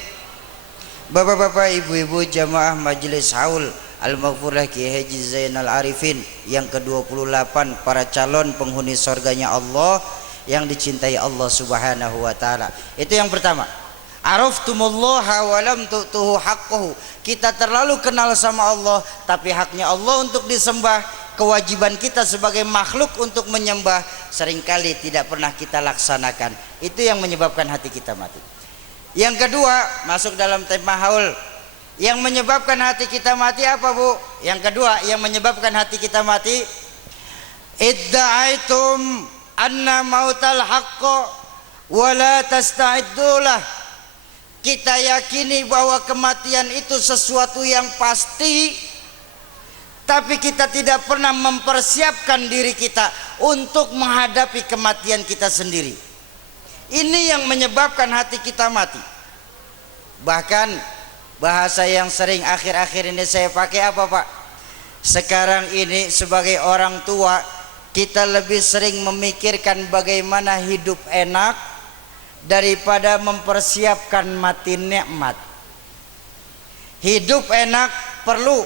Bapak-bapak, ibu-ibu jamaah Majelis Haul Al-Maghfurah Kiai Haji Zainal Arifin yang ke-28, para calon penghuni surganya Allah yang dicintai Allah Subhanahu wa taala. Itu yang pertama. Araftumullaha wa lam tu'tuhu haqqahu. Kita terlalu kenal sama Allah, tapi haknya Allah untuk disembah, kewajiban kita sebagai makhluk untuk menyembah seringkali tidak pernah kita laksanakan. Itu yang menyebabkan hati kita mati. Yang kedua, masuk dalam tema haul. Yang menyebabkan hati kita mati apa, Bu? Yang kedua yang menyebabkan hati kita mati, idda'aitum anna mautal haqqo wa la tasta'iddulah. Kita yakini bahwa kematian itu sesuatu yang pasti, tapi kita tidak pernah mempersiapkan diri kita untuk menghadapi kematian kita sendiri. Ini yang menyebabkan hati kita mati. Bahkan bahasa yang sering akhir-akhir ini saya pakai apa, Pak? Sekarang ini sebagai orang tua, kita lebih sering memikirkan bagaimana hidup enak daripada mempersiapkan mati nikmat. Hidup enak perlu,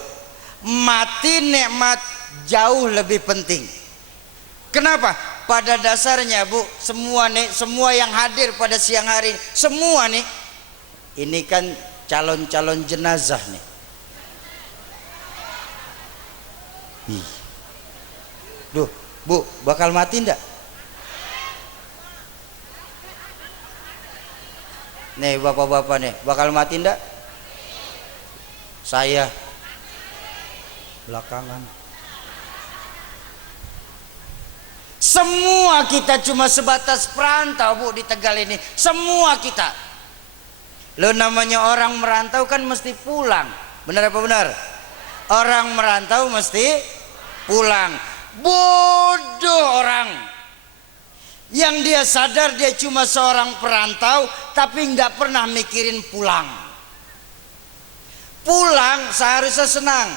mati nikmat jauh lebih penting. Kenapa? Pada dasarnya, Bu, semua yang hadir pada siang hari, semua nih, ini kan calon-calon jenazah nih. Duh, Bu, bakal mati ndak? Nih bapak-bapak nih, bakal mati ndak? Saya belakangan. Semua kita cuma sebatas perantau, Bu, di Tegal ini. Semua kita. Lo namanya orang merantau kan mesti pulang. Benar apa benar? Orang merantau mesti pulang. Bodoh orang yang dia sadar dia cuma seorang perantau tapi nggak pernah mikirin pulang. Pulang seharusnya senang,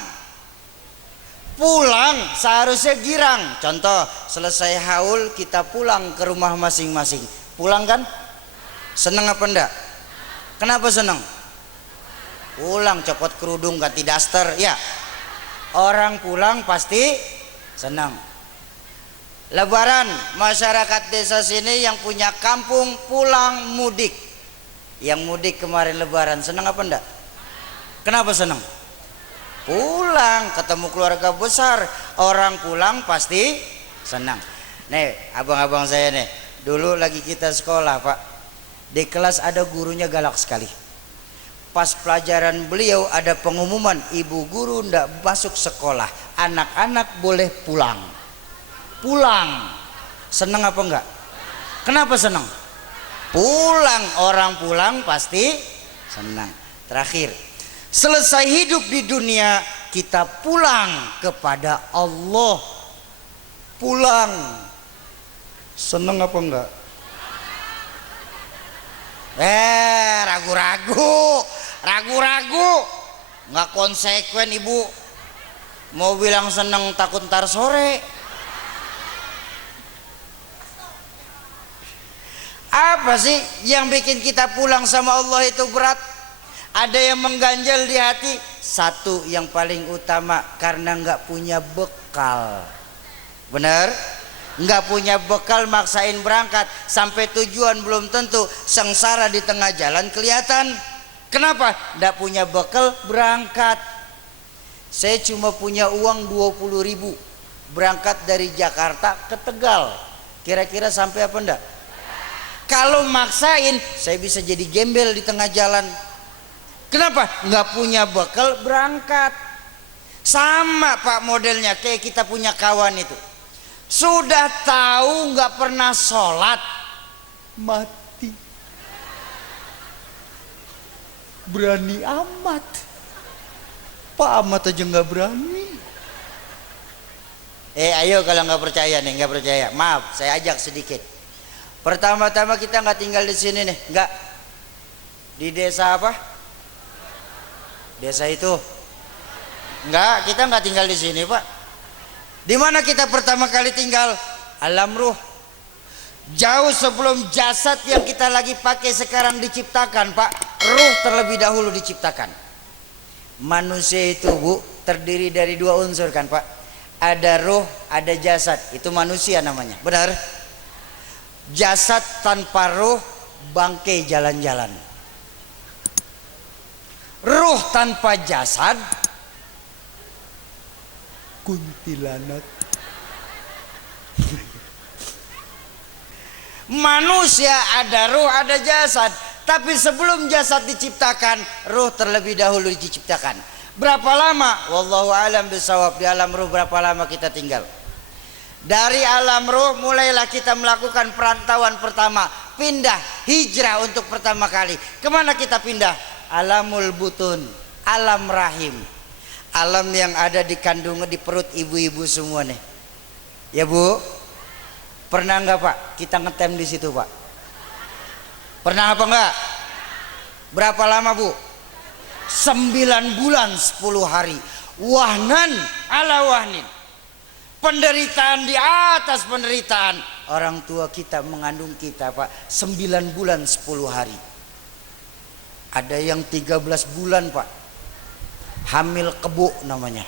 pulang seharusnya girang. Contoh, selesai haul kita pulang ke rumah masing-masing. Pulang kan? Senang apa enggak? Kenapa senang? Pulang copot kerudung, ganti daster, ya. Orang pulang pasti senang. Lebaran, masyarakat desa sini yang punya kampung pulang mudik. Yang mudik kemarin lebaran senang apa enggak? Kenapa senang? Pulang ketemu keluarga besar. Orang pulang pasti senang. Nih abang-abang saya nih, dulu lagi kita sekolah, Pak, di kelas ada gurunya galak sekali. Pas pelajaran beliau ada pengumuman, ibu guru ndak masuk sekolah, anak-anak boleh pulang. Pulang, seneng apa enggak? Kenapa seneng? Pulang, orang pulang pasti senang. Terakhir, selesai hidup di dunia kita pulang kepada Allah. Pulang, seneng apa enggak? Ragu-ragu, nggak konsekuen, Ibu. Mau bilang seneng takut ntar sore. Apa sih yang bikin kita pulang sama Allah itu berat? Ada yang mengganjal di hati. Satu yang paling utama, karena nggak punya bekal. Benar? Nggak punya bekal maksain berangkat, sampai tujuan belum tentu, sengsara di tengah jalan kelihatan. Kenapa? Nggak punya bekal berangkat. Saya cuma punya uang 20.000 berangkat dari Jakarta ke Tegal. Kira-kira sampai apa enggak? Kalau maksain, saya bisa jadi gembel di tengah jalan. Kenapa? Nggak punya bekal berangkat. Sama Pak modelnya kayak kita punya kawan itu. Sudah tahu nggak pernah sholat, mati. Berani amat. Pak amat aja nggak berani. Ayo kalau nggak percaya nih, nggak percaya. Maaf, saya ajak sedikit. Pertama-tama kita nggak tinggal di sini nih, nggak. Di desa apa? Desa itu. Nggak, kita nggak tinggal di sini Pak. Di mana kita pertama kali tinggal? Alam ruh. Jauh sebelum jasad yang kita lagi pakai sekarang diciptakan Pak, ruh terlebih dahulu diciptakan. Manusia itu Bu terdiri dari 2 unsur kan Pak. Ada ruh, ada jasad. Itu manusia namanya. Benar? Jasad tanpa ruh bangkai jalan-jalan. Ruh tanpa jasad kuntilanak. Manusia ada ruh, ada jasad. Tapi sebelum jasad diciptakan, ruh terlebih dahulu diciptakan. Berapa lama? Wallahu alam bisawab. Di alam ruh berapa lama kita tinggal? Dari alam ruh mulailah kita melakukan perantauan pertama, pindah, hijrah untuk pertama kali. Kemana kita pindah? Alamul butun, alam rahim, alam yang ada di kandungan, di perut ibu-ibu semua nih. Ya Bu, pernah nggak Pak kita ngetem di situ Pak? Pernah apa enggak? Berapa lama Bu? 9 bulan 10 hari. Wahnan ala wahnin. Penderitaan di atas penderitaan. Orang tua kita mengandung kita Pak 9 bulan 10 hari. Ada yang 13 bulan Pak. Hamil kebo namanya.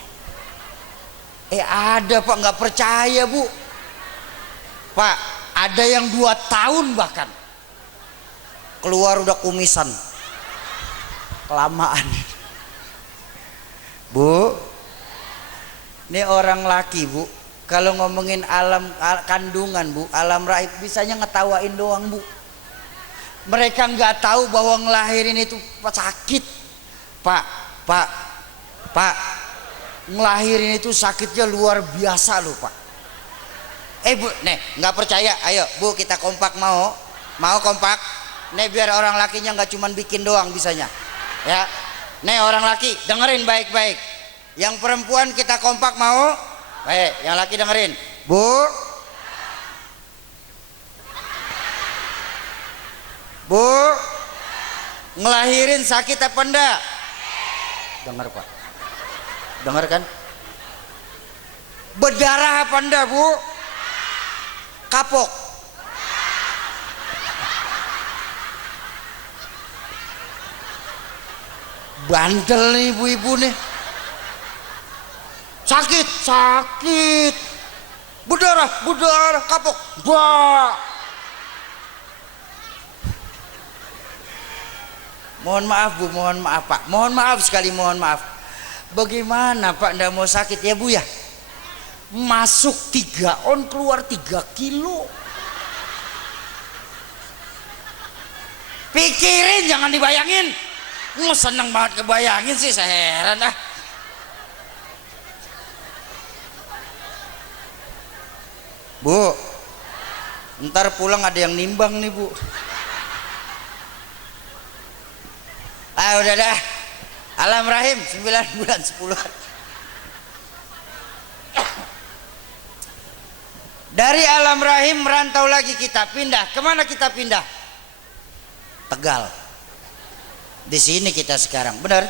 Ada Pak, nggak percaya Bu. Pak, ada yang 2 tahun bahkan. Keluar udah kumisan. Kelamaan. Bu, ini orang laki Bu, kalau ngomongin alam kandungan Bu, alam rahim, bisanya ngetawain doang Bu. Mereka nggak tahu bahwa ngelahirin itu sakit. Pak, ngelahirin itu sakitnya luar biasa loh Pak. Bu, nih nggak percaya, ayo Bu kita kompak, mau kompak. Nih biar orang lakinya nggak cuman bikin doang bisanya. Ya, nih orang laki dengerin baik-baik. Yang perempuan kita kompak mau? Baik, yang laki dengerin. Bu, ngelahirin sakit apa enggak? Dengar Pak, dengar kan? Berdarah apa enggak Bu? Kapok. Bandel nih ibu-ibu nih. Sakit. Berdarah, kapok. Bah. Mohon maaf Bu, mohon maaf Pak. Mohon maaf sekali, mohon maaf. Bagaimana Pak ndak mau sakit ya Bu ya? Masuk 3 on, keluar 3 kilo. Pikirin, jangan dibayangin. Seneng banget kebayangin sih, saya heran ah. Bu, ntar pulang ada yang nimbang nih Bu. Udah dah. Alam rahim 9 bulan 10 hari. Dari alam rahim merantau lagi kita, pindah. Kemana kita pindah? Tegal. Di sini kita sekarang, benar?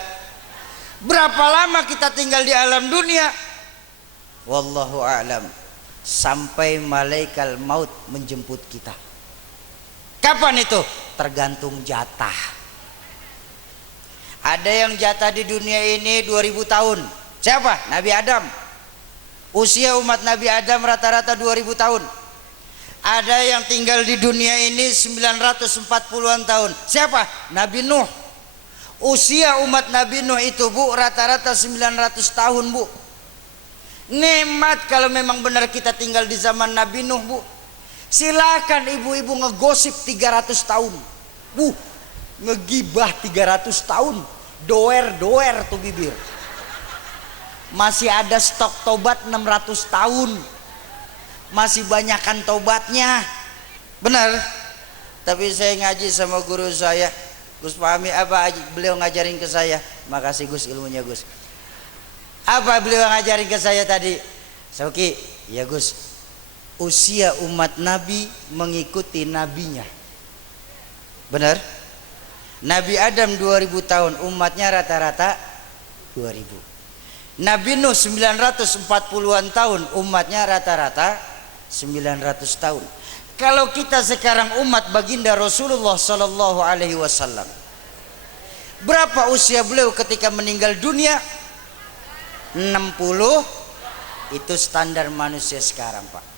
Berapa lama kita tinggal di alam dunia? wallahu a'lam, sampai malaikat maut menjemput kita. Kapan itu? Tergantung jatah. Ada yang jatah di dunia ini 2000 tahun. Siapa? Nabi Adam. Usia umat Nabi Adam rata-rata 2000 tahun. Ada yang tinggal di dunia ini 940-an tahun. Siapa? Nabi Nuh. Usia umat Nabi Nuh itu, Bu, rata-rata 900 tahun, Bu. Nikmat kalau memang benar kita tinggal di zaman Nabi Nuh, Bu. Silakan ibu-ibu ngegosip 300 tahun. Bu, ngegibah 300 tahun. Doer tuh bibir. Masih ada stok tobat 600 tahun. Masih banyakan tobatnya. Benar. Tapi saya ngaji sama guru saya, Gus Fahmi, apa beliau ngajarin ke saya? Makasih Gus ilmunya Gus. Apa beliau ngajarin ke saya tadi? Sauki, ya Gus, usia umat Nabi mengikuti nabinya. Benar? Nabi Adam 2000 tahun, umatnya rata-rata 2000. Nabi Nuh 940-an tahun, umatnya rata-rata 900 tahun. Kalau kita sekarang umat baginda Rasulullah Sallallahu Alaihi Wasallam, berapa usia beliau ketika meninggal dunia? 60. Itu standar manusia sekarang, Pak.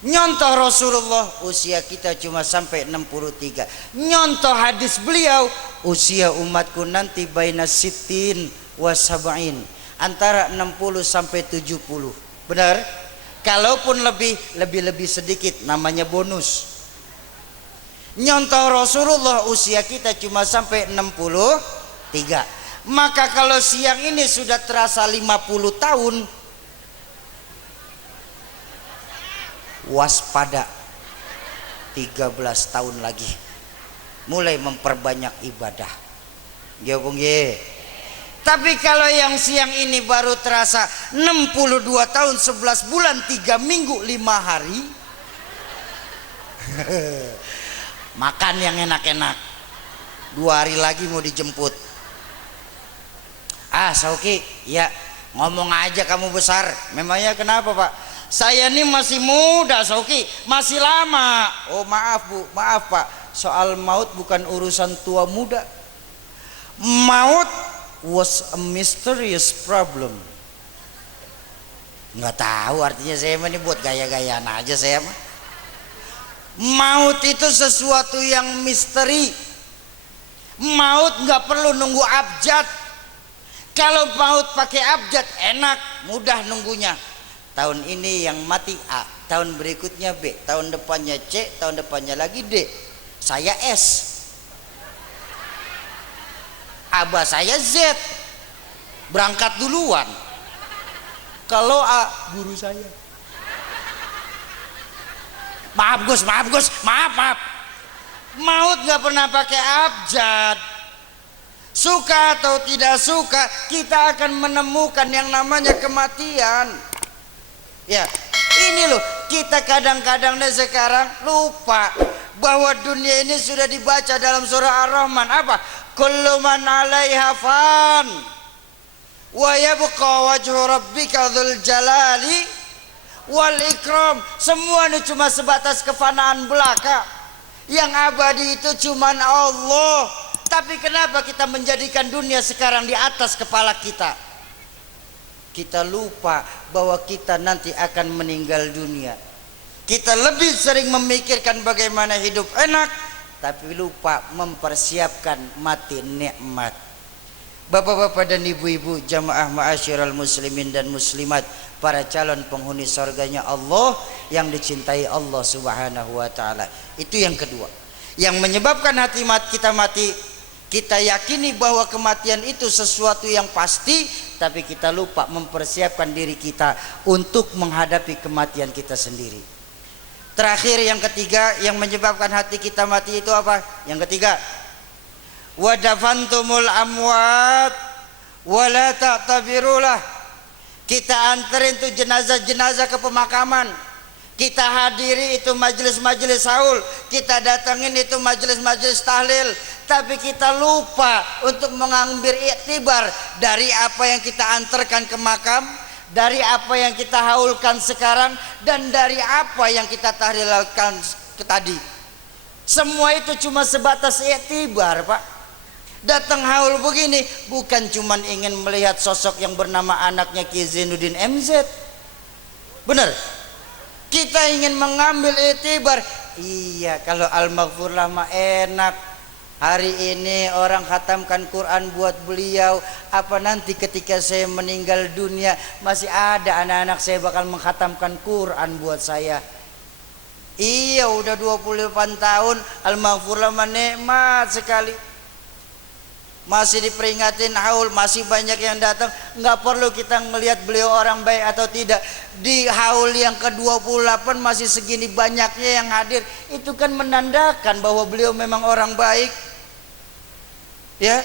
Nyontoh Rasulullah, usia kita cuma sampai 63. Nyontoh hadis beliau, usia umatku nanti baina sittin wa sab'in, antara 60 sampai 70. Benar? Kalaupun lebih sedikit, namanya bonus. Nyontoh Rasulullah, usia kita cuma sampai 63. Maka kalau siang ini sudah terasa 50 tahun, waspada, 13 tahun lagi mulai memperbanyak ibadah. Gabung ye. Tapi kalau yang siang ini baru terasa 62 tahun 11 bulan 3 minggu 5 hari, makan yang enak-enak, 2 hari lagi mau dijemput. Sauki, ya ngomong aja kamu besar. Memangnya kenapa Pak? Saya ini masih muda Sauki, masih lama. Oh maaf Bu, maaf Pak, soal maut bukan urusan tua muda. Maut was a mysterious problem. Nggak tahu artinya, saya ini buat gaya-gayaan aja saya mah. Maut itu sesuatu yang misteri. Maut nggak perlu nunggu abjad. Kalau maut pakai abjad enak, mudah nunggunya. Tahun ini yang mati A, tahun berikutnya B, tahun depannya C, tahun depannya lagi D. Saya S. Abah saya Z, berangkat duluan. Kalau A, guru saya. Maaf Gus, maaf. Maut gak pernah pakai abjad. Suka atau tidak suka, kita akan menemukan yang namanya kematian. Ya, ini loh, kita kadang-kadang sekarang lupa bahwa dunia ini sudah dibaca dalam surah Ar-Rahman. Apa? Kullu man 'alaiha fan wa yabqa wajhu rabbika dzul jalali wal ikram. Semua ini cuma sebatas kefanaan belaka. Yang abadi itu cuma Allah. Tapi kenapa kita menjadikan dunia sekarang di atas kepala kita? Kita lupa bahwa kita nanti akan meninggal dunia. Kita lebih sering memikirkan bagaimana hidup enak, tapi lupa mempersiapkan mati nikmat. Bapak-bapak dan ibu-ibu, jamaah ma'asyiral muslimin dan muslimat, para calon penghuni surganya Allah yang dicintai Allah Subhanahu wa taala. Itu yang kedua. Yang menyebabkan hati kita mati, kita yakini bahwa kematian itu sesuatu yang pasti, tapi kita lupa mempersiapkan diri kita untuk menghadapi kematian kita sendiri. Terakhir, yang ketiga, yang menyebabkan hati kita mati itu apa? Yang ketiga, wadafantumul amwat wala ta'tabirulah. Kita anterin tuh jenazah-jenazah ke pemakaman. Kita hadiri itu majelis-majelis haul, kita datangin itu majelis-majelis tahlil, tapi kita lupa untuk mengambil iktibar dari apa yang kita antarkan ke makam, dari apa yang kita haulkan sekarang dan dari apa yang kita tahlilkan tadi. Semua itu cuma sebatas iktibar, Pak. Datang haul begini bukan cuma ingin melihat sosok yang bernama anaknya Ki Zainuddin MZ. Benar? Kita ingin mengambil iktibar. Iya, kalau Al-Maghfur lama enak. Hari ini orang khatamkan Quran buat beliau. Apa nanti ketika saya meninggal dunia masih ada anak-anak saya bakal mengkhatamkan Quran buat saya. Iya, udah 28 tahun Al-Maghfur lama nikmat sekali. Masih diperingatin haul, masih banyak yang datang. Nggak perlu kita melihat beliau orang baik atau tidak. Di haul yang ke-28 masih segini banyaknya yang hadir. Itu kan menandakan bahwa beliau memang orang baik. Ya,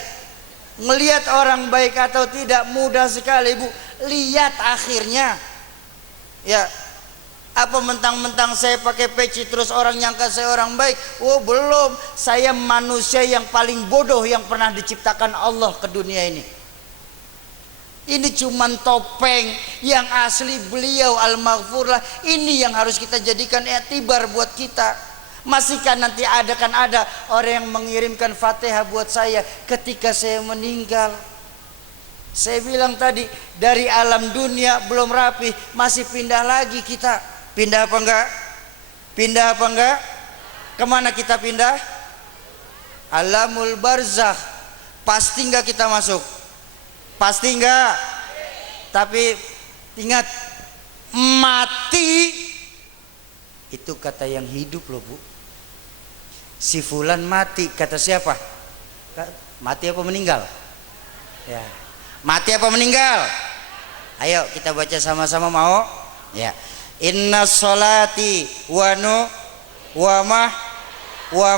ngelihat orang baik atau tidak mudah sekali, Bu. Lihat akhirnya. Ya, apa mentang-mentang saya pakai peci terus orang nyangka saya orang baik? Oh, belum. Saya manusia yang paling bodoh yang pernah diciptakan Allah ke dunia ini. Ini cuman topeng, yang asli beliau Al-Maghfur lah. Ini yang harus kita jadikan iktibar buat kita. Masihkah nanti ada orang yang mengirimkan Fatihah buat saya ketika saya meninggal? Saya bilang tadi, dari alam dunia belum rapi, masih pindah lagi kita. Pindah apa enggak? Pindah apa enggak? Kemana kita pindah? Alamul barzakh. Pasti enggak kita masuk? Pasti enggak? Tapi ingat, mati itu kata yang hidup loh, Bu. Si fulan mati, kata siapa? Mati apa meninggal? Ya. Mati apa meninggal? Ayo kita baca sama-sama, mau? Ya. Inna sholati wa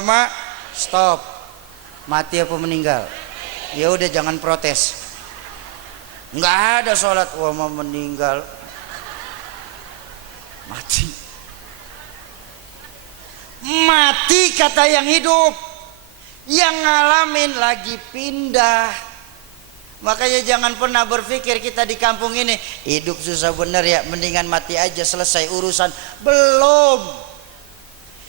ma stop. Mati apa meninggal? Ya udah, jangan protes. Enggak ada sholat wa ma meninggal. Mati. Mati kata yang hidup. Yang ngalamin lagi pindah. Makanya jangan pernah berpikir kita di kampung ini hidup susah bener ya, mendingan mati aja selesai urusan. Belum.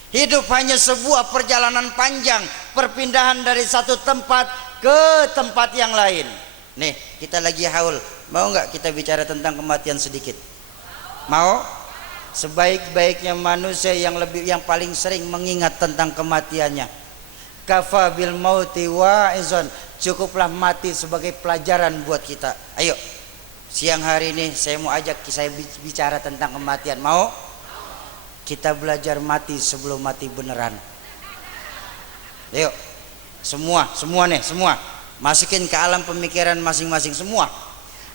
Hidup hanya sebuah perjalanan panjang, perpindahan dari satu tempat ke tempat yang lain. Nih, kita lagi haul. Mau nggak kita bicara tentang kematian sedikit? Mau? Sebaik-baiknya manusia yang paling sering mengingat tentang kematiannya. Kafa bil mauti wa'izon. Cukuplah mati sebagai pelajaran buat kita. Ayo, siang hari ini saya mau ajak saya bicara tentang kematian. Mau? Kita belajar mati sebelum mati beneran. Ayo, semua masukin ke alam pemikiran masing-masing semua.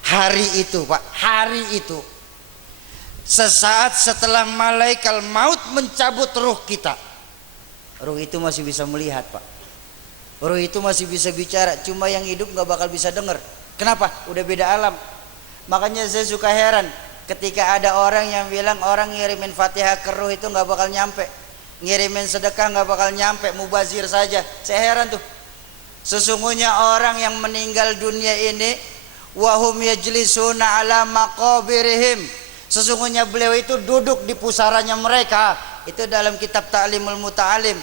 Hari itu, Pak, hari itu, sesaat setelah malaikat maut mencabut ruh kita, ruh itu masih bisa melihat, Pak. Ruh itu masih bisa bicara, cuma yang hidup nggak bakal bisa dengar. Kenapa? Udah beda alam. Makanya saya suka heran ketika ada orang yang bilang orang ngirimin Fatihah ke ruh itu nggak bakal nyampe, ngirimin sedekah nggak bakal nyampe, mubazir saja. Saya heran tuh. Sesungguhnya orang yang meninggal dunia ini, wahum yajlisuna ala maqabirihim, sesungguhnya beliau itu duduk di pusaranya mereka. Itu dalam kitab Ta'limul Muta'alim.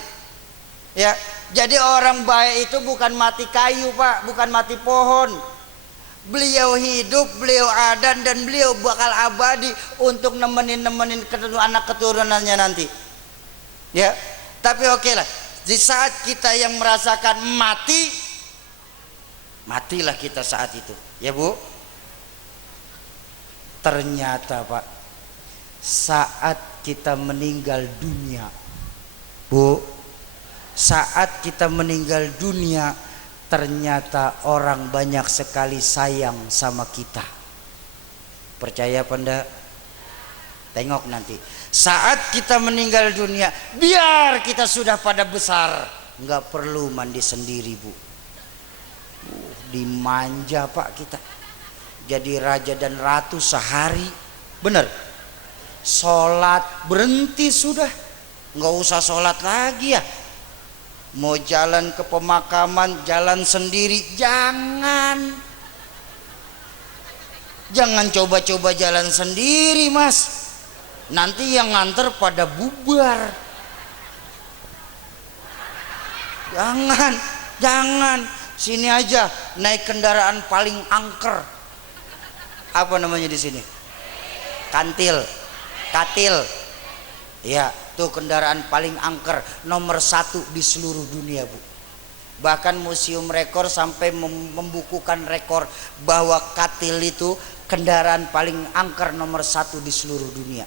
Ya, jadi orang baik itu bukan mati kayu, Pak, bukan mati pohon. Beliau hidup, beliau ada, dan beliau bakal abadi untuk nemenin anak keturunannya nanti. Ya, tapi oke lah. Di saat kita yang merasakan mati, matilah kita saat itu. Ya, Bu. Ternyata, Pak, saat kita meninggal dunia, Bu, saat kita meninggal dunia, ternyata orang banyak sekali sayang sama kita. Percaya apa enggak? Tengok nanti. Saat kita meninggal dunia, biar kita sudah pada besar, nggak perlu mandi sendiri, Bu. Dimanja, Pak, kita. Jadi raja dan ratu sehari. Bener. Sholat berhenti sudah, nggak usah sholat lagi ya. Mau jalan ke pemakaman, jalan sendiri, jangan. Jangan coba-coba jalan sendiri mas, nanti yang nganter pada bubar. Jangan sini aja naik kendaraan paling angker. Apa namanya di sini? Katil. Ya, tuh kendaraan paling angker nomor 1 di seluruh dunia bu. Bahkan museum rekor sampai membukukan rekor bahwa Katil itu kendaraan paling angker nomor 1 di seluruh dunia.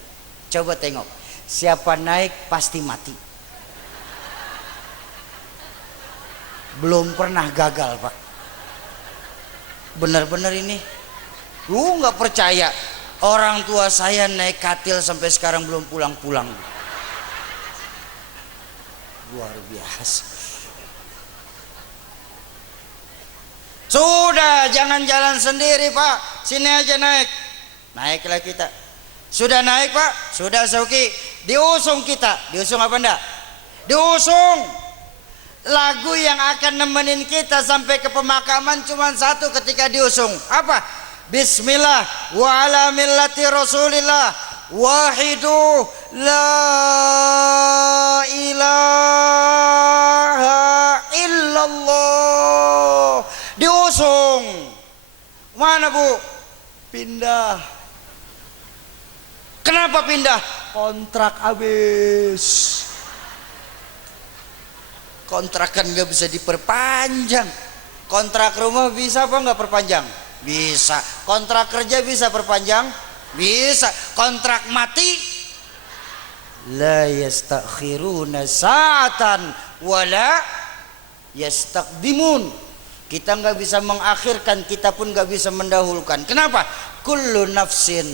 Coba tengok, siapa naik pasti mati. Belum pernah gagal pak. Bener-bener ini. Nggak percaya. Orang tua saya naik Katil sampai sekarang belum pulang-pulang. Luar biasa. Sudah, jangan jalan sendiri pak. Sini aja naik. Naiklah kita. Sudah naik pak. Sudah Sauki. Diusung kita. Diusung apa enggak? Diusung. Lagu yang akan nemenin kita sampai ke pemakaman cuma satu ketika diusung. Apa? Bismillah wa ala millati Rasulillah wahidu la ilaha illallah. Diusung. Mana bu? Pindah. Kenapa pindah? Kontrak habis. Kontrak kan nggak bisa diperpanjang. Kontrak rumah bisa apa nggak perpanjang? Bisa. Kontrak kerja bisa perpanjang? Bisa. Kontrak mati? La yastakhiruna sa'atan wala yastaqdimun. Kita nggak bisa mengakhirkan, kita pun nggak bisa mendahulukan. Kenapa? Kullu nafsin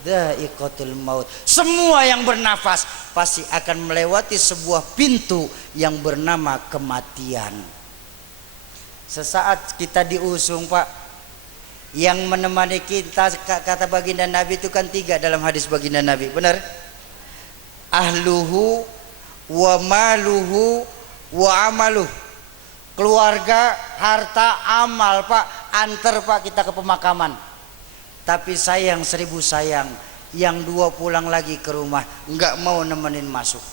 dha'iqatul maut. Semua yang bernafas pasti akan melewati sebuah pintu yang bernama kematian. Sesaat kita diusung pak, yang menemani kita kata baginda Nabi itu kan 3 dalam hadis baginda Nabi, benar? Ahluhu wa maluhu wa amaluh. Keluarga, harta, amal pak, antar pak kita ke pemakaman. Tapi sayang 1000 sayang, yang 2 pulang lagi ke rumah, nggak mau nemenin masuk.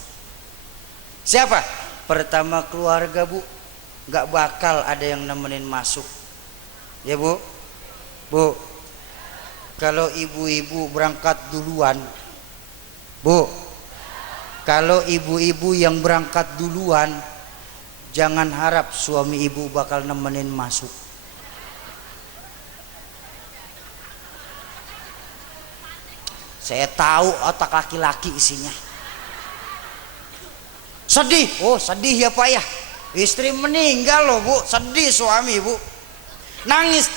Siapa? Pertama keluarga bu, nggak bakal ada yang nemenin masuk. Ya bu, bu, kalau ibu-ibu berangkat duluan, bu, kalau ibu-ibu yang berangkat duluan, jangan harap suami ibu bakal nemenin masuk. Saya tahu otak laki-laki isinya. Sedih. Oh sedih ya pak ya. Istri meninggal loh bu. Sedih suami bu. Nangis.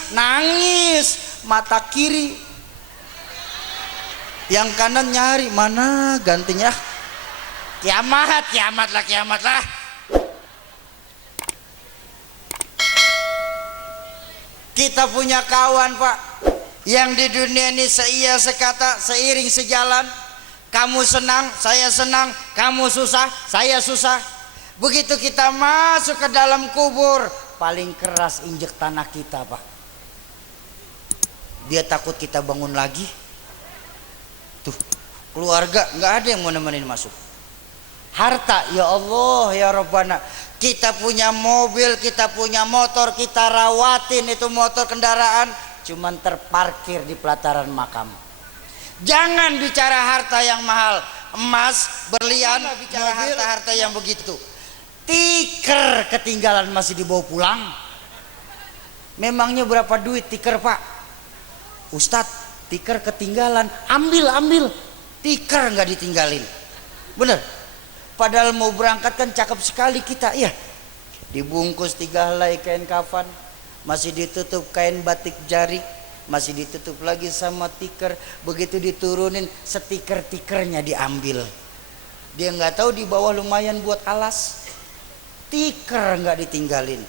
Mata kiri. Yang kanan nyari. Mana gantinya? Kiamat lah. Kita punya kawan pak, yang di dunia ini seia sekata, seiring sejalan. Kamu senang, saya senang. Kamu susah, saya susah. Begitu kita masuk ke dalam kubur, paling keras injek tanah kita pak. Dia takut kita bangun lagi. Tuh, keluarga nggak ada yang mau nemenin masuk. Harta, ya Allah ya Rabbana, kita punya mobil, kita punya motor, kita rawatin itu motor kendaraan, cuman terparkir di pelataran makam. Jangan bicara harta yang mahal, emas, berlian, bicara harta-harta yang begitu. Tiker ketinggalan masih dibawa pulang. Memangnya berapa duit tiker pak? Ustadz, tiker ketinggalan, ambil. Tiker nggak ditinggalin, bener. Padahal mau berangkat kan cakep sekali kita, ya. Dibungkus 3 helai kain kafan, masih ditutup kain batik jari, masih ditutup lagi sama tiker. Begitu diturunin, stiker-tikernya diambil. Dia nggak tahu di bawah lumayan buat alas. Tiker nggak ditinggalin.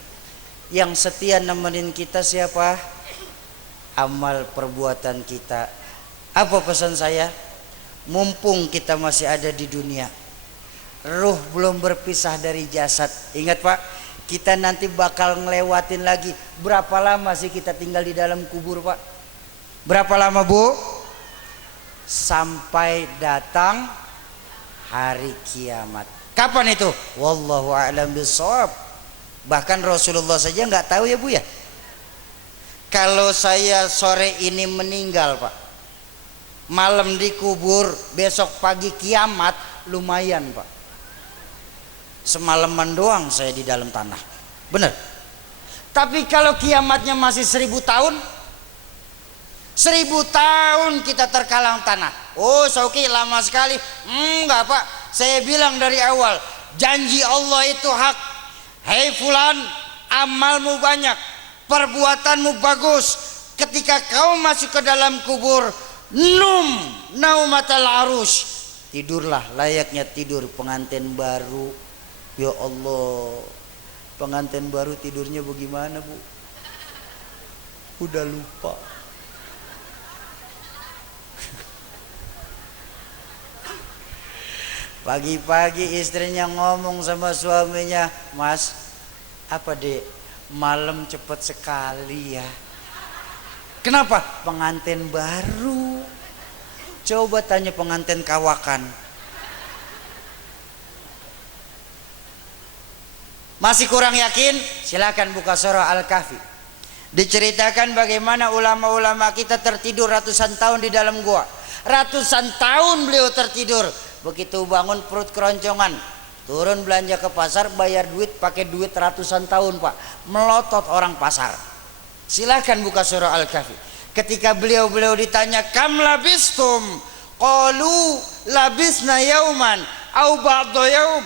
Yang setia nemenin kita siapa? Amal perbuatan kita. Apa pesan saya? Mumpung kita masih ada di dunia, ruh belum berpisah dari jasad. Ingat pak, kita nanti bakal ngelewatin lagi. Berapa lama sih kita tinggal di dalam kubur pak? Berapa lama Bu? Sampai datang hari kiamat. Kapan itu? Wallahu a'lam bishawab. Bahkan Rasulullah saja nggak tahu ya Bu ya. Kalau saya sore ini meninggal Pak, malam dikubur, besok pagi kiamat, lumayan Pak. Semalaman doang saya di dalam tanah. Benar. Tapi kalau kiamatnya masih 1000 tahun, 1000 tahun kita terkalang tanah. Oh Sauki lama sekali. Enggak Pak, saya bilang dari awal, janji Allah itu hak. Hei fulan, amalmu banyak, perbuatanmu bagus. Ketika kau masuk ke dalam kubur, naumatal arush, tidurlah layaknya tidur pengantin baru. Ya Allah, pengantin baru tidurnya bagaimana Bu? Udah lupa. Pagi-pagi istrinya ngomong sama suaminya, Mas, apa dek, malam cepet sekali ya. Kenapa? Pengantin baru. Coba tanya pengantin kawakan. Masih kurang yakin? Silakan buka surah Al-Kahfi. Diceritakan bagaimana ulama-ulama kita tertidur ratusan tahun di dalam gua. Ratusan tahun beliau tertidur. Begitu bangun perut keroncongan, turun belanja ke pasar, bayar duit, pakai duit ratusan tahun Pak, melotot orang pasar. Silakan buka surah Al-Kahfi. Ketika beliau ditanya, kam labistum, qalu labisna yauman au ba'da yaum.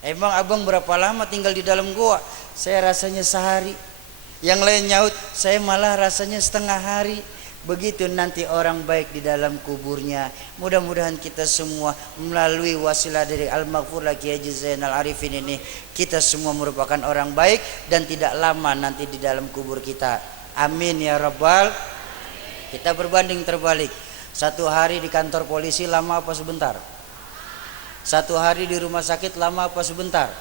Emang abang berapa lama tinggal di dalam gua? Saya rasanya sehari. Yang lain nyaut, saya malah rasanya setengah hari. Begitu nanti orang baik di dalam kuburnya. Mudah-mudahan kita semua melalui wasilah dari Al-Maghfurlah Kiai Haji Zainal Arifin ini, kita semua merupakan orang baik dan tidak lama nanti di dalam kubur kita. Amin ya Rabbal. Kita berbanding terbalik. Satu hari di kantor polisi lama apa sebentar? Satu hari di rumah sakit lama apa sebentar?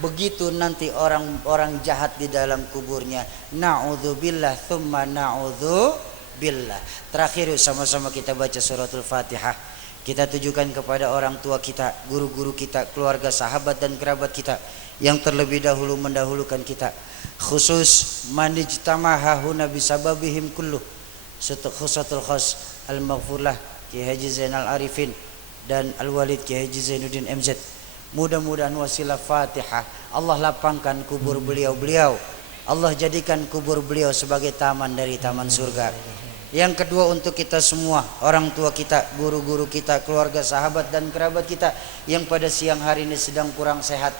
Begitu nanti orang-orang jahat di dalam kuburnya. Na'udzubillah thumma na'udzubillah. Terakhir sama-sama kita baca suratul Fatihah. Kita tujukan kepada orang tua kita, guru-guru kita, keluarga, sahabat dan kerabat kita yang terlebih dahulu mendahulukan kita. Khusus manijtama hahuna bisababihim kulluh. Khusatul khas Al-Maghfurlah Kiai Haji Zainal Arifin dan Al-Walid Kiai Haji Zainuddin MZ. Mudah-mudahan wasilah Fatihah Allah lapangkan kubur beliau-beliau. Allah jadikan kubur beliau sebagai taman dari taman surga. Yang kedua untuk kita semua, orang tua kita, guru-guru kita, keluarga, sahabat dan kerabat kita yang pada siang hari ini sedang kurang sehat.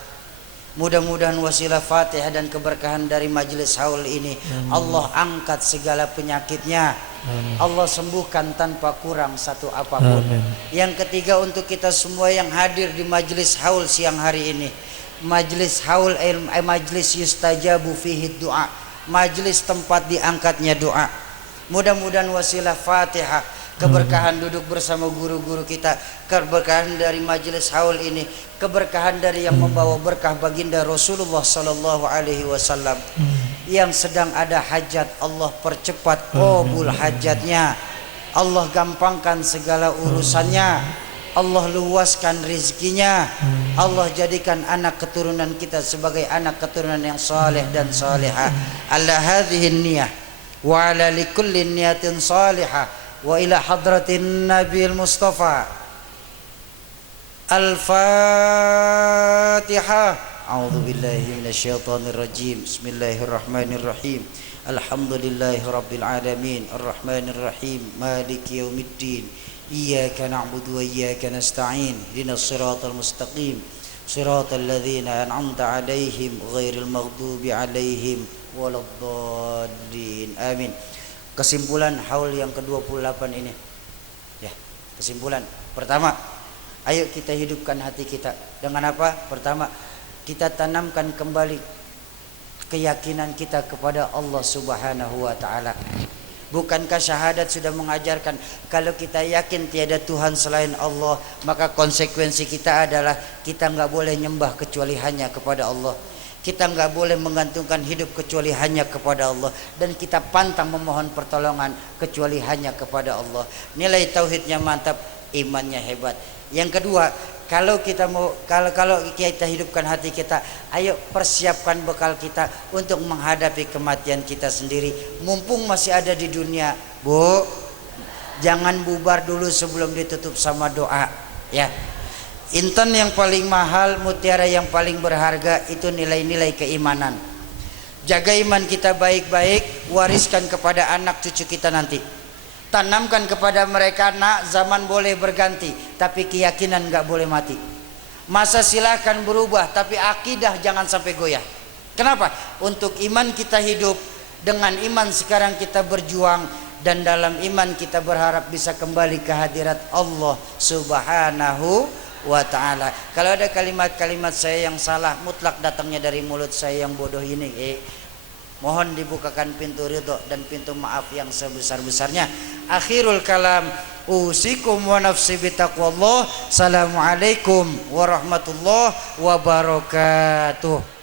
Mudah-mudahan wasilah Fatihah dan keberkahan dari majelis haul ini, Allah angkat segala penyakitnya. Allah sembuhkan tanpa kurang satu apapun. Yang ketiga untuk kita semua yang hadir di majelis haul siang hari ini, majelis haul majelis yustajabu fihi doa, majelis tempat diangkatnya doa. Mudah-mudahan wasilah Fatihah, keberkahan duduk bersama guru-guru kita, keberkahan dari majelis haul ini, keberkahan dari yang membawa berkah baginda Rasulullah sallallahu alaihi wasallam. Yang sedang ada hajat, Allah percepat qabul hajatnya. Allah gampangkan segala urusannya. Allah luaskan rizkinya. Allah jadikan anak keturunan kita sebagai anak keturunan yang saleh dan salihah. Ala hadhihi niyah wa ala likulli niyatin salihah wa ila hadratin Nabil Mustafa. Al-Fatihah. A'udzu billahi minasyaitonir rajim. Bismillahirrahmanirrahim. Alhamdulillahirabbil alamin. Arrahmanir rahim. Maliki yaumiddin. Iyyaka na'budu wa iyyaka nasta'in. Ihdinas siratal mustaqim. Siratal ladzina an'amta 'alaihim ghairil maghdubi 'alaihim waladdallin. Amin. Kesimpulan haul yang ke-28 ini. Ya, kesimpulan. Pertama, ayo kita hidupkan hati kita. Dengan apa? Pertama, kita tanamkan kembali keyakinan kita kepada Allah Subhanahu wa taala. Bukankah syahadat sudah mengajarkan kalau kita yakin tiada Tuhan selain Allah, maka konsekuensi kita adalah kita enggak boleh nyembah kecuali hanya kepada Allah. Kita nggak boleh menggantungkan hidup kecuali hanya kepada Allah, dan kita pantang memohon pertolongan kecuali hanya kepada Allah. Nilai tauhidnya mantap, imannya hebat. Yang kedua, kalau kita hidupkan hati kita, ayo persiapkan bekal kita untuk menghadapi kematian kita sendiri. Mumpung masih ada di dunia, Bu, jangan bubar dulu sebelum ditutup sama doa, ya. Intan yang paling mahal, mutiara yang paling berharga itu nilai-nilai keimanan. Jaga iman kita baik-baik, wariskan kepada anak cucu kita nanti. Tanamkan kepada mereka, nak, zaman boleh berganti, tapi keyakinan gak boleh mati. Masa silahkan berubah, tapi akidah jangan sampai goyah. Kenapa? Untuk iman kita hidup, dengan iman sekarang kita berjuang, dan dalam iman kita berharap bisa kembali ke hadirat Allah Subhanahu wa ta'ala. Kalau ada kalimat-kalimat saya yang salah, mutlak datangnya dari mulut saya yang bodoh ini, mohon dibukakan pintu ridho dan pintu maaf yang sebesar-besarnya. Akhirul kalam, usikum wa nafsi bitaqwallah. Assalamualaikum warahmatullahi wabarakatuh.